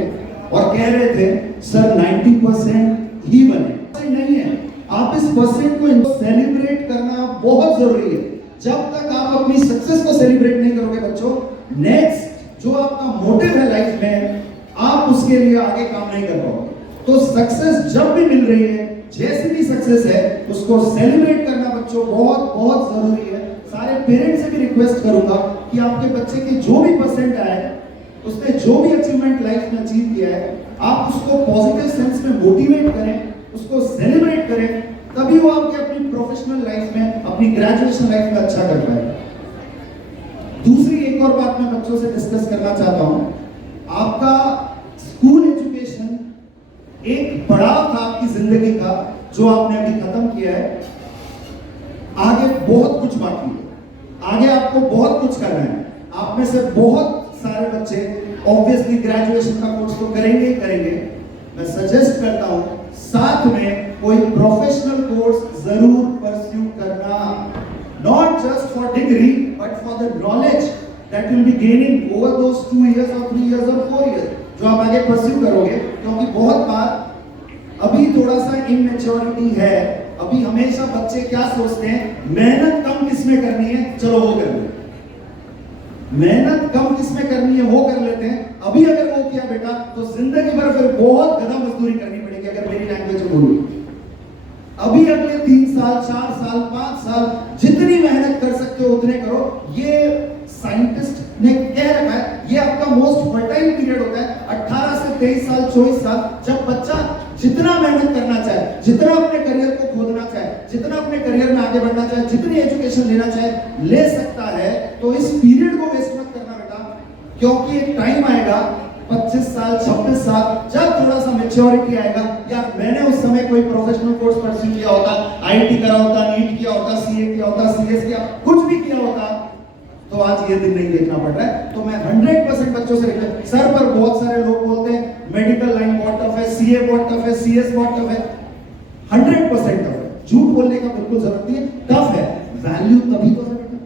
और कह रहे थे सर 90% ही बने। नहीं है, आप इस परसेंट को सेलिब्रेट करना बहुत जरूरी है। जब तक आप अपनी सक्सेस को सेलिब्रेट नहीं करोगे बच्चों, नेक्स्ट जो आपका मोटिव है लाइफ में, आप उसके लिए आगे काम नहीं कर पाओगे। तो सक्सेस जब भी मिल रही है, जैसी भी सक्सेस है, उसको सेलिब्रेट करना बच्चों बहुत बहुत जरूरी है। सारे पेरेंट्स से भी रिक्वेस्ट करूंगा कि आपके बच्चे के जो भी परसेंट आए, उसने जो भी अचीवमेंट लाइफ में अचीव किया है, आप उसको पॉजिटिव सेंस में मोटिवेट करें, उसको सेलिब्रेट करें, तभी वो आपके अपनी प्रोफेशनल लाइफ में, अपनी ग्रेजुएशन लाइफ में अच्छा कर पाएगा। दूसरी एक और बात मैं बच्चों से डिस्कस करना चाहता हूं। आपका स्कूल एजुकेशन एक पड़ाव था आपकी जिंदगी का, जो आपने अभी खत्म किया है। आगे बहुत कुछ बाकी है, आगे आपको बहुत कुछ करना है। आप में से बहुत सारे बच्चे ऑब्वियसली ग्रेजुएशन का कोर्स तो करेंगे ही करेंगे। मैं सजेस्ट करता हूं साथ में कोई प्रोफेशनल कोर्स जरूर परस्यू करना, not just for degree but for the knowledge that will be gaining over those 2 years और 3 इयर्स और 4 इयर्स जो आप आगे परस्यू करोगे। क्योंकि बहुत बार अभी थोड़ा सा इमेच्योरिटी है, अभी हमेशा बच्चे क्या सोचते हैं, मेहनत कम किसमें करनी है, चलो वो कर ले। मेहनत कम किसमें करनी है वो कर लेते हैं। अभी अगर वो किया बेटा तो जिंदगी भर फिर बहुत गधा मजदूरी करनी पड़ेगी, अगर मेरी लैंग्वेज में बोलूं। अभी अगले 3 साल 4 साल 5 साल जितनी मेहनत कर सकते हो उतने करो। ये साइंटिस्ट ने कह रखा है, ये आपका मोस्ट फर्टाइल पीरियड होता है 18 से 23 साल 24 साल, जब बच्चा जितना मेहनत करना चाहे, जितना अपने करियर को खोदना चाहे, जितना अपने करियर में आगे बढ़ना चाहे, जितनी एजुकेशन लेना चाहे ले सकता है। तो इस पीरियड को वेस्ट मत करना बेटा, क्योंकि एक टाइम आएगा 25 साल 26 साल जब थोड़ा सा मैच्योरिटी आएगा, यार मैंने उस समय कोई प्रोफेशनल कोर्स परस्यू किया होता, आईटी करा होता, नीट किया होता, सीए किया होता, सीएस किया, कुछ भी किया होता, तो आज ये दिन नहीं देखना पड़ रहा है। तो मैं 100% बच्चों से रिक्वेस्ट, सर पर बहुत सारे लोग बोलते हैं मेडिकल लाइन बहुत टफ है, सीए बहुत टफ है, सीएस बहुत टफ है। 100% टफ है, झूठ बोलने का बिल्कुल जरूरत नहीं है। टफ है, वैल्यू तभी तो है बेटा।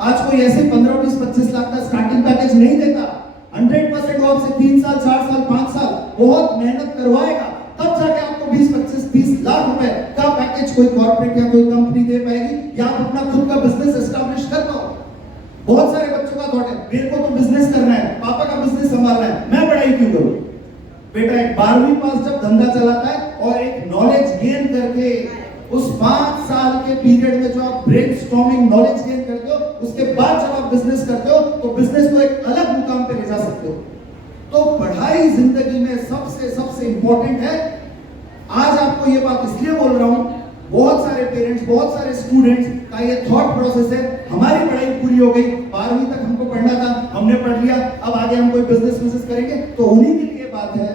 आज कोई ऐसे 15, 20, 25 लाख का स्टार्टिंग पैकेज नहीं देता। 100% वो आपसे 3 साल 4 साल 5 साल बहुत मेहनत करवाएगा, तब जाके आपको 20, 25, 30 लाख रुपए का पैकेज कोई कॉर्पोरेट या कोई कंपनी दे पाएगी, या आप अपना खुद का बिजनेस एस्टैब्लिश कर पाओ। बहुत सारे बच्चों का थॉट है, मेरे को तो बिजनेस करना है, पापा का बिजनेस संभालना है, मैं पढ़ाई क्यों करूं। बेटा एक 12वीं पास जब धंधा चलाता है और एक नॉलेज गेन करके उस 5 साल के पीरियड में जो आप ब्रेनस्टॉर्मिंग नॉलेज गेन करते हो, उसके बाद जब आप बिजनेस करते हो तो बिजनेस को एक अलग मुकाम पे ले जा सकते हो। तो पढ़ाई जिंदगी में सबसे इंपॉर्टेंट है। आज आपको ये बात इसलिए बोल रहा हूं, बहुत सारे पेरेंट्स, बहुत सारे स्टूडेंट्स का ये थॉट प्रोसेस है, हमारी पढ़ाई पूरी हो गई, 12वीं तक हमको पढ़ना था, हमने पढ़ लिया, अब आगे हम कोई बिजनेस करेंगे। तो उन्हीं के लिए बात है,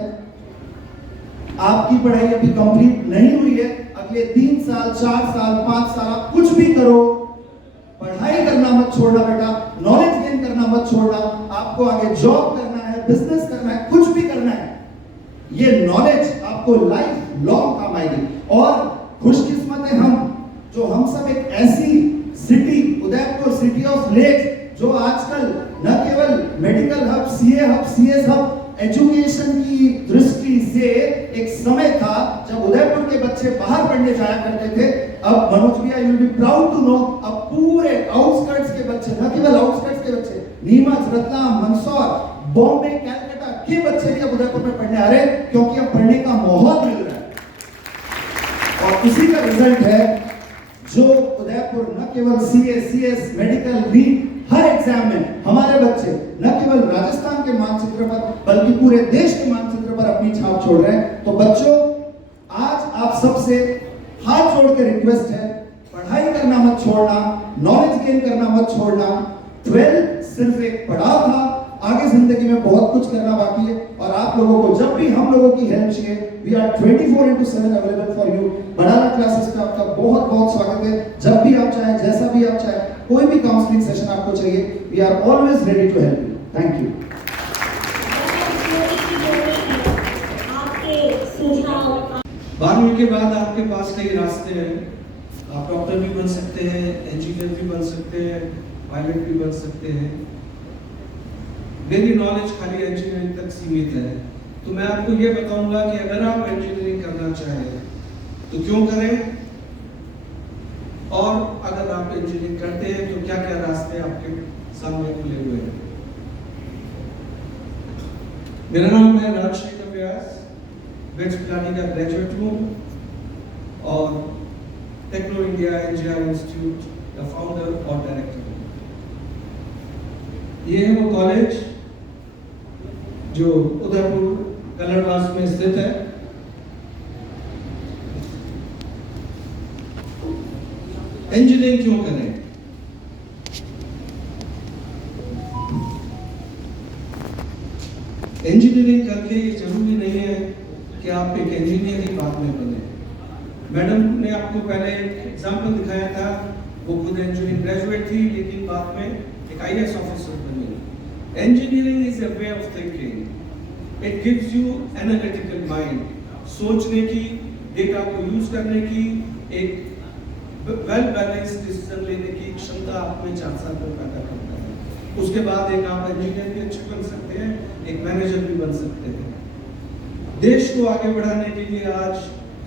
आपकी पढ़ाई अभी कंप्लीट नहीं हुई है, अगले 3 साल 4 साल 5 साल आप कुछ भी करो, पढ़ाई करना मत छोड़ना बेटा, नॉलेज गेन करना मत छोड़ना। आपको आगे जॉब करना है, बिजनेस करना है, कुछ भी करना है, ये नॉलेज आपको लाइफ लॉन्ग काम आएगी। और खुशकिस्मत है हम सब एक ऐसी city, Udaipur city of lakes, जो आजकल न केवल medical hub, CA hub, CS hub, education की दृष्टि से एक समय था जब उदयपुर के बच्चे बाहर पढ़ने जाया करते थे। अब मनोज भैया, you will be proud to know, अब पूरे आउटस्कर्ट्स के बच्चे, न केवल आउटस्कर्ट्स के बच्चे, नीमच, रतलाम, मंदसौर, बॉम्बे, कलकत्ता के बच्चे भी अब उदयपुर में पढ़ने आ रहे हैं, क्योंकि अब पढ़ने का माहौल मिल रहा है। और उसी का रिजल्ट है जो उदयपुर न केवल सीए, सीएस, मेडिकल, नीट, हर एग्जाम में हमारे बच्चे न केवल राजस्थान के मानचित्र पर बल्कि पूरे देश के मानचित्र पर अपनी छाप छोड़ रहे हैं। तो बच्चों, आज आप सबसे हाथ जोड़ के रिक्वेस्ट है, पढ़ाई करना मत छोड़ना, नॉलेज गेन करना मत छोड़ना। 12 सिर्फ एक पड़ाव था, आगे जिंदगी में बहुत कुछ करना बाकी है। और आप लोगों को जब भी हम लोगों की हेल्प चाहिए, we are 24/7 available for you. Banana classes का आपका बहुत बहुत स्वागत है। जब भी आप चाहें, जैसा भी आप चाहें, कोई भी काउंसलिंग सेशन आपको चाहिए, we are always ready to help you. Thank you. आपके सुझाव। 12वीं के बाद आपके पास कई रास्ते हैं, आप डॉक्टर भी बन सकते हैं, इंजीनियर भी बन सकते हैं, पायलट भी बन सकते हैं। मेरी नॉलेज खाली इंजीनियरिंग तक सीमित है, तो मैं आपको ये बताऊंगा कि अगर आप इंजीनियरिंग करना चाहें तो क्यों करें, मेरा नाम है राजशेखर व्यास, बिट्स पिलानी का ग्रेजुएट हूँ और टेक्नो इंडिया इंजीनियरिंग इंस्टीट्यूट का फाउंडर और डायरेक्टर हूँ। ये है वो कॉलेज जो उदयपुर कलरवास में स्थित है। इंजीनियरिंग क्यों करें? इंजीनियरिंग करके ये जरूरी नहीं है कि आप एक इंजीनियर ही बाद में बने। मैडम ने आपको पहले एक एग्जाम्पल दिखाया था, वो खुद इंजीनियरिंग ग्रेजुएट थी लेकिन बाद में एक IAS ऑफिसर बनी। Engineering is a way of thinking, it gives you analytical mind, सोचने की, डेटा को यूज करने की, एक वेल बैलेंस्ड डिसीजन लेने की क्षमता आप में 4 साल में पैदा करता है। उसके बाद एक आप इंजीनियर भी अच्छे बन सकते हैं, एक मैनेजर भी बन सकते हैं। देश को आगे बढ़ाने के लिए आज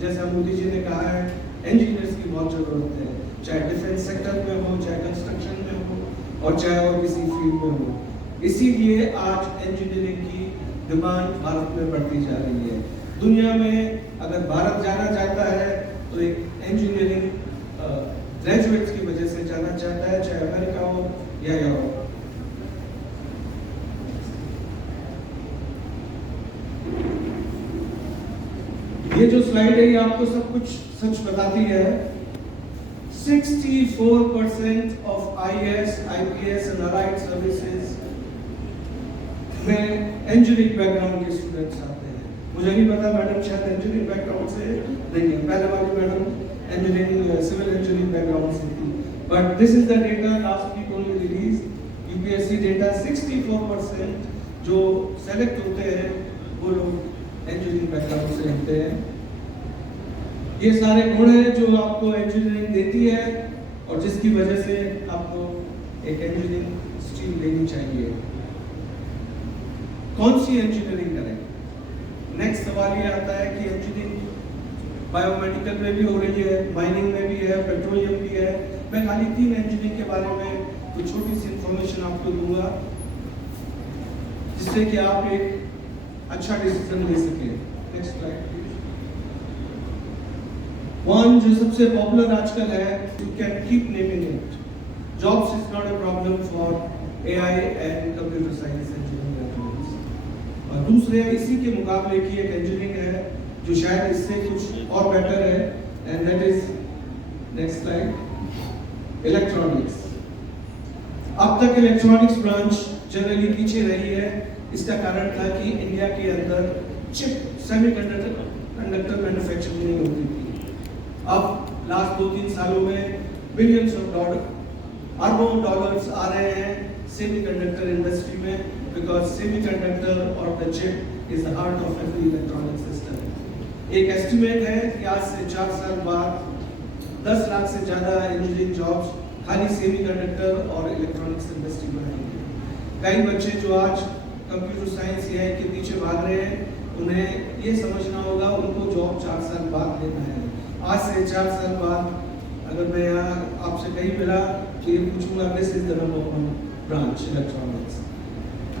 जैसा मोदी जी ने कहा है, इंजीनियर्स की बहुत जरूरत है, चाहे डिफेंस सेक्टर में हो, चाहे कंस्ट्रक्शन में हो और चाहे और किसी फील्ड में हो। इसीलिए आज इंजीनियरिंग की डिमांड भारत में बढ़ती जा रही है। दुनिया में अगर भारत जाना चाहता है तो एक इंजीनियरिंग ग्रेजुएट्स की वजह से जाना चाहता है, चाहे अमेरिका हो या यूरोप। ये जो स्लाइड है ये आपको सब कुछ सच बताती है। 64% of IAS, IPS and allied services में इंजीनियरिंग बैकग्राउंड के स्टूडेंट्स आते हैं। मुझे नहीं पता, मैडम शायद इंजीनियरिंग बैकग्राउंड से नहीं है, पहले वाली madam engineering civil engineering background से थी, but this is the data last week only release, UPSC data. 64% जो सेलेक्ट होते हैं वो लोग इंजीनियरिंग बैकग्राउंड से होते हैं। ये सारे गुण हैं जो आपको इंजीनियरिंग देती है और जिसकी वजह से आपको एक इंजीनियरिंग स्ट्रीम लेनी चाहिए। कौन सी इंजीनियरिंग करें? नेक्स्ट सवाल ये आता है कि इंजीनियरिंग बायोमेडिकल में भी हो रही है, माइनिंग में भी है, पेट्रोलियम भी है। मैं खाली 3 इंजीनियरिंग के बारे में कुछ छोटी सी इंफॉर्मेशन आपको दूंगा जिससे कि आप एक अच्छा डिसीजन ले सकें। Next slide please. वन जो सबसे पॉपुलर आजकल है, you can keep naming it, jobs is not a problem for AI and computer science engineering graduates. और दूसरे इसी के मुकाबले की एक इंजीनियरिंग है जो शायद इससे कुछ और बेटर है, and that is next slide, electronics. अब तक इलेक्ट्रॉनिक्स ब्रांच जनरली पीछे रही है। इसका कारण था कि इंडिया के अंदर चिप सेमीकंडक्टर मैन्युफैक्चरिंग नहीं होती थी। अब लास्ट 2-3 सालों में बिलियंस ऑफ डॉलर, अरबों डॉलर्स आ रहे हैं सेमीकंडक्टर इंडस्ट्री में, बिकॉज सेमीकंडक्टर और the chip is the heart of every electronic system. एक एस्टिमेट है कि आज से 4 साल बाद 10 लाख से ज़्यादा इंजीनियरिंग जॉब्स खाली सेमीकंडक्टर और इलेक्ट्रॉनिक्स इंडस्ट्री में आएंगे। कई बच्चे जो आज कंप्यूटर साइंस AI के पीछे भाग रहे हैं, उन्हें ये समझना होगा उनको जॉब 4 साल बाद लेना है। आज से 4 साल बाद अगर मैं यहाँ आपसे कहीं मिला तो ये पूछूंगा this is the number 1 branch electronics.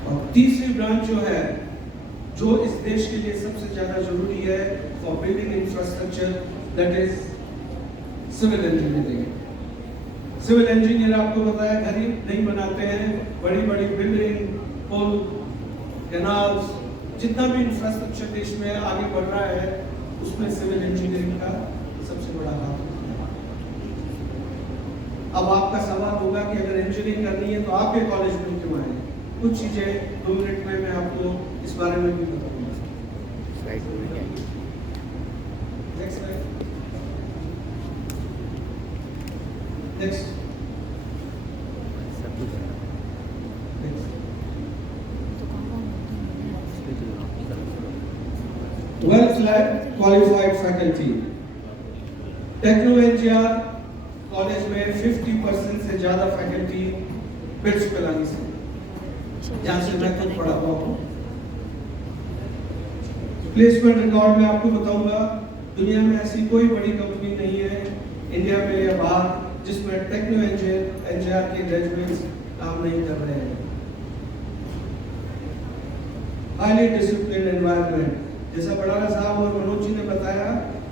और तीसरी ब्रांच जो है, जो इस देश के लिए सबसे ज्यादा जरूरी है for building infrastructure, that is civil engineering. Civil engineer आपको पता है घर ही नहीं बनाते हैं, बड़ी बड़ी बिल्डिंग, पुल, कैनाल्स, जितना भी इंफ्रास्ट्रक्चर देश में आगे बढ़ रहा है उसमें सिविल इंजीनियरिंग का सबसे बड़ा हाथ होता है। अब आपका सवाल होगा कि अगर इंजीनियरिंग करनी है तो आपके कॉलेज में क्यों आए? कुछ चीजें 2 मिनट में मैं आपको इस बारे में भी बताऊंगा। Next slide. Next. 12th qualified faculty। Techno NGR college में 50% से ज्यादा फैकल्टी बिट्स पिलानी से, जहाँ से मैं खुद पढ़ा हुआ हूँ। प्लेसमेंट रिकॉर्ड में आपको बताऊंगा, दुनिया में ऐसी कोई बड़ी कंपनी नहीं है इंडिया में या बाहर जिसमें टेक्नो NGR के ग्रेजुएट्स काम नहीं कर रहे हैं। Highly discipline environment. जैसा बड़ाला साहब और मनोज जी ने बताया,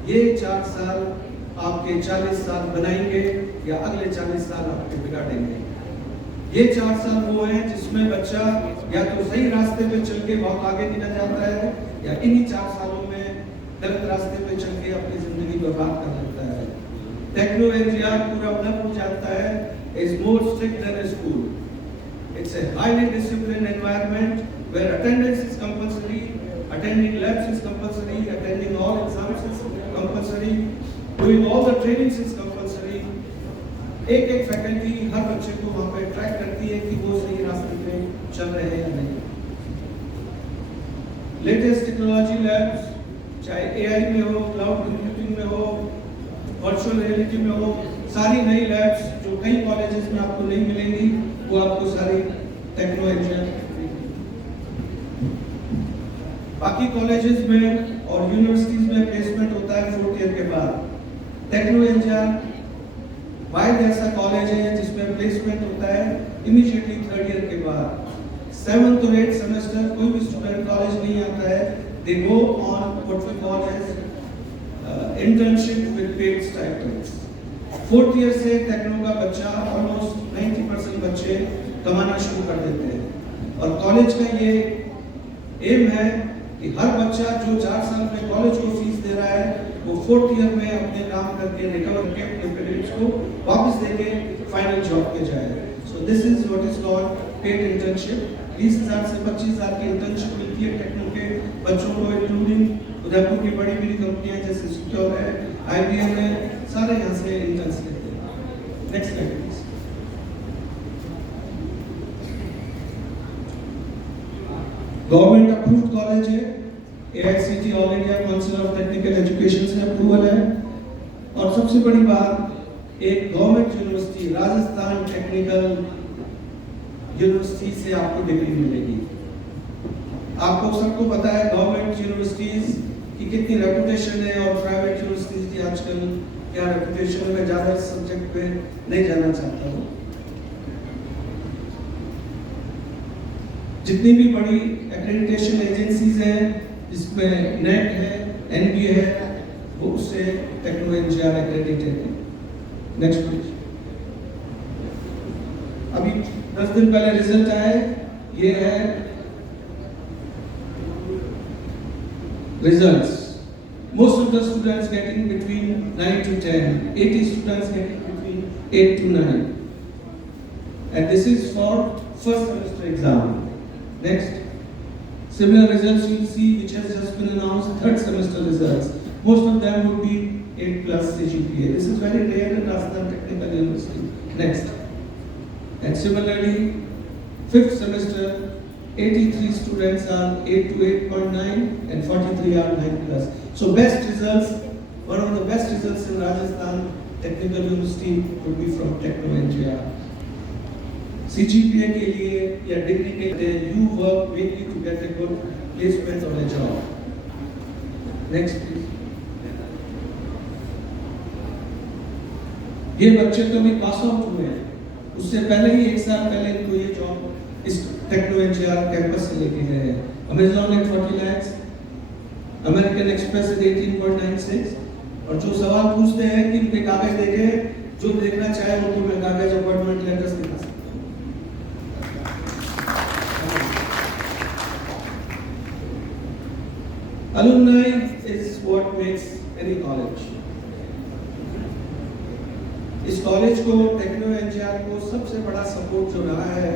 ये 4 साल आपके 40 साल बनाएंगे या अगले 40 साल आपके बिगाड़ेंगे। ये 4 साल वो हैं जिसमें बच्चा या तो सही रास्ते पे चल के बहुत आगे निकल जाता है या इन्हीं 4 सालों में गलत रास्ते पे चल के अपनी जिंदगी बर्बाद कर लेता है। टेक्नो एनजीआर पूरा नर्म जानता है, is more strict than a school. It's a highly disciplined environment where attendance is compulsory, attending labs is compulsory, attending all exams is compulsory, doing all the trainings is compulsory. एक फैकल्टी हर बच्चे को वहाँ पे ट्रैक करती है कि वो सही रास्ते पे चल रहे हैं या नहीं। लेटेस्ट टेक्नोलॉजी लैब्स, चाहे एआई में हो, क्लाउड कंप्यूटिंग में हो, वर्चुअल रियलिटी में हो, सारी नई लैब्स जो कई कॉलेजेस में आपको नहीं मिलेंगी, वो आपको सारी टेक्नो एनजीआर। बाकी कॉलेजेस में और यूनिवर्सिटीज में प्लेसमेंट होता है 4th ईयर के बाद। टेक्नो एनजीआर वाइड ऐसा कॉलेज है जिसमें प्लेसमेंट होता है इमीडिएटली 3rd ईयर के बाद। 7th और 8th सेमेस्टर कोई भी स्टूडेंट कॉलेज नहीं आता है, they go on what we call as internship with paid stipends। 4th year से टेक्नो का बच्चा ऑलमोस्ट 90% बच्चे कमाना शुरू कर देते हैं। और कॉलेज का ये एम है कि हर बच्चा जो 4 साल में कॉलेज को फीस दे रहा है, वो 4th ईयर में अपने काम करके रिकवर के अपने पेरेंट्स को वापस देके फाइनल जॉब पे जाए। So this is what is called paid internship. 20,000 से 25,000 की इंटर्नशिप मिलती है टेक्नो के बच्चों को, इंक्लूडिंग उदयपुर की बड़ी बड़ी कंपनियां जैसे सिक्योर है, IBM है, सारे यहाँ से इंटर्न्स लेते हैं। Next slide please. Government approved college है, AICTE all India council of technical education से अप्रूवल है। और सबसे बड़ी बात, एक government university Rajasthan technical university से आपको डिग्री मिलेगी। आपको सबको पता है गवर्नमेंट यूनिवर्सिटीज की कितनी रेपुटेशन है और प्राइवेट यूनिवर्सिटीज की आजकल क्या रेपुटेशन है। ज्यादा इस सब्जेक्ट पे नहीं जाना चाहता हूँ। जितनी भी बड़ी एक्रेडिटेशन एजेंसीज हैं, जिसमें नेट है, NBA है, वो उससे टेक्नो एनजीआर एक्रेडिटेड है। Next please. अभी 10 दिन पहले रिजल्ट आए, ये है results. Most of the students getting between 9 to 10, 80 students getting between 8 to 9, and this is for first semester exam. Next, similar results you will see which has just been announced, 3rd semester results. Most of them would be 8+ CGPA. This is very rare in Rajasthan Technical University. Next, and similarly 5th semester 83 students are 8 to 8.9 and 43 are 9+. So best results, one of the best results in Rajasthan Technical University would be from Techno NGR. CGPA के लिए या डिग्री के लिए you work mainly to get a good placement or a job. Next please. ये बच्चे तो भी पास आउट हुए हैं, उससे पहले ही 1 साल पहले इनको ये जॉब इस टेक्नो एनजीआर कैंपस से लेके गए हैं। Amazon at 40 lakhs, American Express at 18.96। और जो सवाल पूछते हैं कि इनके कागज देखे, जो देखना चाहे उनको मैं कागज अपॉइंटमेंट लेटर्स दिखा सकता हूँ। Alumni is what makes any college. इस कॉलेज को टेक्नो एनजीआर को सबसे बड़ा सपोर्ट जो रहा है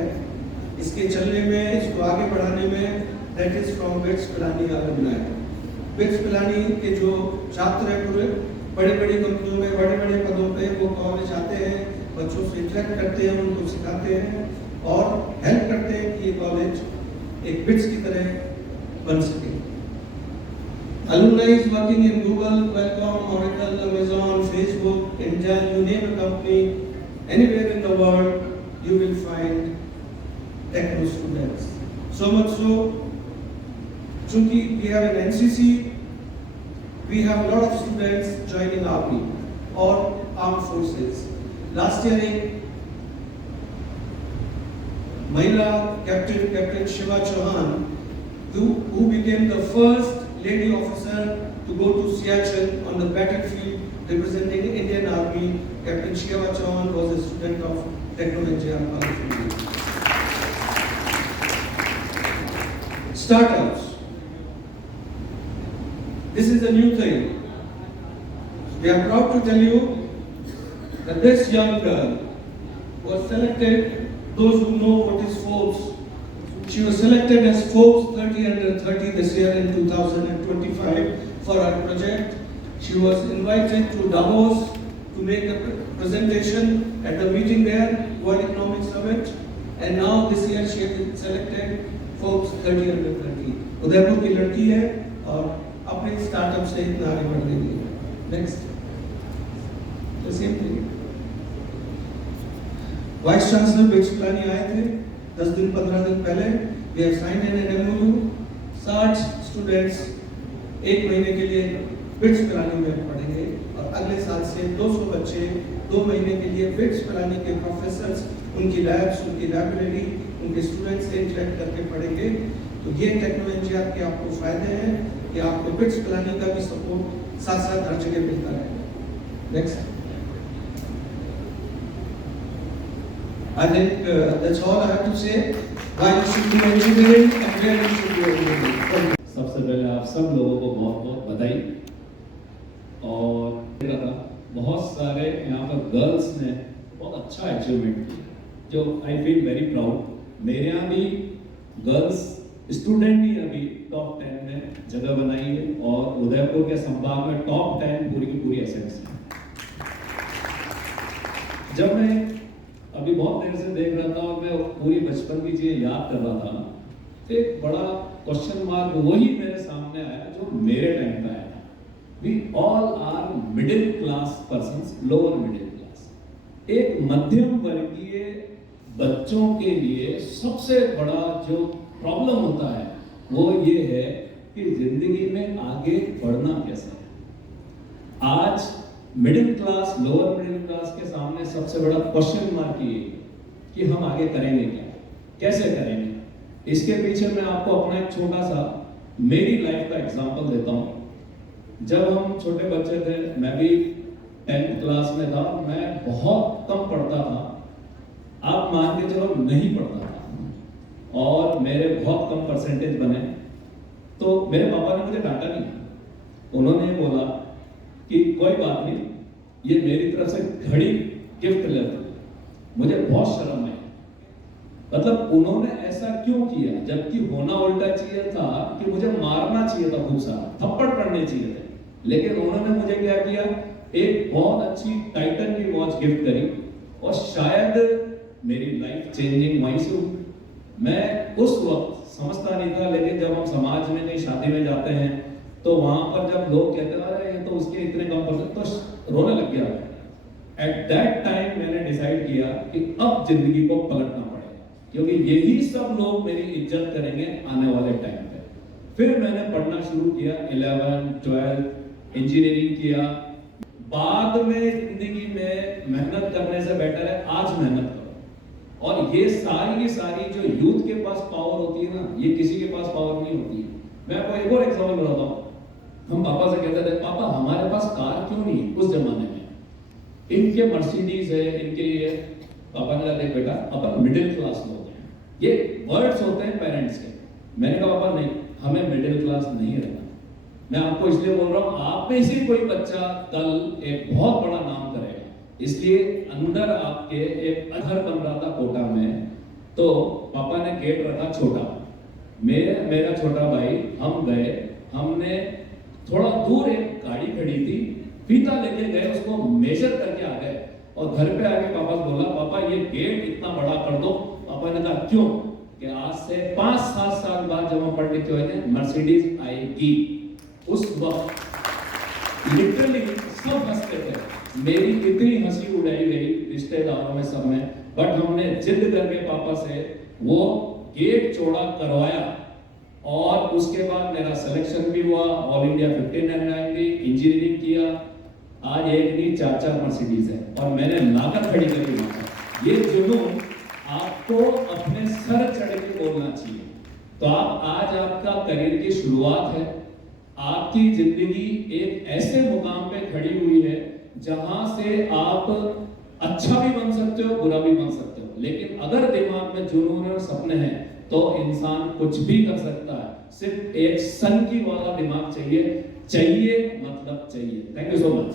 इसके चलने में, इसको आगे बढ़ाने में, that is from bits Pilani alumni। Bits Pilani के जो छात्र हैं पूरे बड़ी बड़ी कंपनियों में बड़े बड़े पदों पे वो कॉलेज आते हैं, बच्चों से इंटरेक्ट करते हैं, उनको सिखाते हैं और हेल्प करते हैं कि ये कॉलेज एक बिट्स की तरह बन सके। Alumni is working in Google, Qualcomm, Oracle, Amazon, Facebook, Intel, you name a company, anywhere in the world, you will find techno students. So much so, chunki we have an NCC, we have a lot of students joining army or armed forces. Last year, महिला captain Shiva Chauhan who became the first lady officer to go to Siachen on the battlefield representing Indian Army. Captain Shiva Chauhan was a student of Techno NJR College. Startups. This is a new thing. We are proud to tell you that this young girl was selected, those who know what is Forbes, she was selected as Forbes 30 under 30 this year in 2025 for her project. She was invited to Davos to make a presentation at the meeting there, World Economic Summit, and now this year she has been selected Forbes 30 under 30. Udaipur की लड़की है और अपने स्टार्टअप से इतना आगे बढ़ रही है. Next. The same thing. Vice chancellor bits Pilani आए थे 10 दिन 15 दिन पहले. We have signed an MOU. 60 students एक महीने के लिए बिट्स पिलानी में पढ़ेंगे और अगले साल से 200 बच्चे 2 महीने के लिए बिट्स पिलानी के प्रोफेसर्स, उनकी लैब्स, उनकी लाइब्रेरी, उनके स्टूडेंट्स से इंटरेक्ट करके पढ़ेंगे. तो ये टेक्नो एनजीआर के आपको फायदे हैं कि आपको बिट्स पिलानी का भी सपोर्ट साथ साथ हर जगह मिलता है. Next. I think that's all I have to say. Why you should do engineering and where you should do engineering. सबसे पहले आप सब लोगों को बहुत बहुत बधाई. और बहुत सारे यहाँ पर गर्ल्स ने बहुत अच्छा अचीवमेंट किया, जो आई फील वेरी प्राउड. मेरे यहाँ भी गर्ल्स स्टूडेंट ही अभी टॉप 10 में जगह बनाई है और उदयपुर के संभाग में टॉप 10 पूरी की पूरी एसेट्स हैं. जब मैं अभी बहुत देर से देख रहा था और मैं पूरी बचपन की चीजें याद कर रहा था, तो एक बड़ा क्वेश्चन मार्क वही मेरे सामने आया जो मेरे टाइम पे आया. We all are middle class persons, lower middle class. एक मध्यम वर्गीय बच्चों के लिए सबसे बड़ा जो प्रॉब्लम होता है वो ये है कि जिंदगी में आगे बढ़ना कैसे है. आज middle class, lower middle class के सामने सबसे बड़ा क्वेश्चन मार्क ये कि हम आगे करेंगे क्या, कैसे करेंगे. इसके पीछे मैं आपको अपना एक छोटा सा मेरी लाइफ का एग्जांपल देता हूँ. जब हम छोटे बच्चे थे, मैं भी 10th क्लास में था, मैं बहुत कम पढ़ता था. आप मान के चलो नहीं पढ़ता था और मेरे बहुत कम परसेंटेज बने. तो मेरे पापा ने मुझे डांटा नहीं. उन्होंने बोला कि कोई बात नहीं, ये मेरी तरफ से घड़ी गिफ्ट ले लो. मुझे बहुत शर्म आई. मतलब उन्होंने ऐसा क्यों किया, जबकि होना उल्टा चाहिए था कि मुझे मारना चाहिए था, खूब सारा थप्पड़ पड़ने चाहिए थे. लेकिन उन्होंने मुझे क्या किया, एक बहुत अच्छी टाइटन की वॉच गिफ्ट करी और शायद मेरी लाइफ चेंजिंग वहीं से हुई. मैं उस वक्त समझता नहीं था, लेकिन जब हम समाज में कहीं शादी में जाते हैं तो वहां पर जब लोग कहते हैं अरे ये तो उसके इतने कम परसेंट, तो रोने लग गया. एट दैट टाइम मैंने डिसाइड किया कि अब जिंदगी को पलटना पड़ेगा, क्योंकि यही सब लोग मेरी इज्जत करेंगे आने वाले टाइम पे. फिर मैंने पढ़ना शुरू किया, 11th 12th इंजीनियरिंग किया. बाद में जिंदगी में मेहनत करने से बेटर है आज मेहनत करो. और ये सारी की सारी जो यूथ के पास पावर होती है ना, ये किसी के पास पावर नहीं होती है. मैं आपको एक और एग्जांपल बताता हूँ. हम पापा से कहते थे, पापा हमारे पास कार क्यों नहीं है उस जमाने में, इनके मर्सिडीज है, इनके लिए. पापा ने कहा देख बेटा, अपन मिडिल क्लास लोग हैं. ये वर्ड्स होते हैं पेरेंट्स के. मैंने कहा पापा नहीं, हमें मिडिल क्लास नहीं रहना. मैं आपको इसलिए बोल रहा हूँ, आप में से कोई बच्चा कल एक बहुत बड़ा नाम करेगा. इसलिए अंदर आपके एक घर बन रहा था कोटा में, तो पापा ने गेट रखा छोटा. मेरा छोटा भाई, हम गए, हमने थोड़ा दूर एक गाड़ी खड़ी थी, फीता लेके गए, उसको मेजर करके आ गए और घर पे आके पापा से बोला, पापा ये गेट इतना बड़ा कर दो. पापा ने कहा क्यों, कि आज से 5-7 साल बाद जब हम पढ़ लिखे होंगे मर्सिडीज आएगी. उस वक्त लिटरली सब हंसते थे. मेरी इतनी हंसी उड़ाई गई रिश्तेदारों में, सब में. बट हमने जिद करके पापा से वो गेट चौड़ा करवाया और उसके बाद मेरा सिलेक्शन भी हुआ. ऑल इंडिया 1599 इंजीनियरिंग किया. आज एक नहीं 4-4 मर्सिडीज है और मैंने लागत खड़ी करके मांगा. ये जुनून आपको अपने सर चढ़ के बोलना चाहिए. तो तो आप आज आपका करियर की शुरुआत है, आपकी जिंदगी एक ऐसे मुकाम पे खड़ी हुई है जहां से आप अच्छा भी बन सकते हो, बुरा भी बन सकते हो, लेकिन अगर दिमाग में जुनून और सपने हैं तो इंसान कुछ भी कर सकता है। सिर्फ एक सन की वाला दिमाग चाहिए मतलब चाहिए। Thank you so much.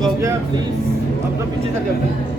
हो गया, अब तो पीछे चल जाओ।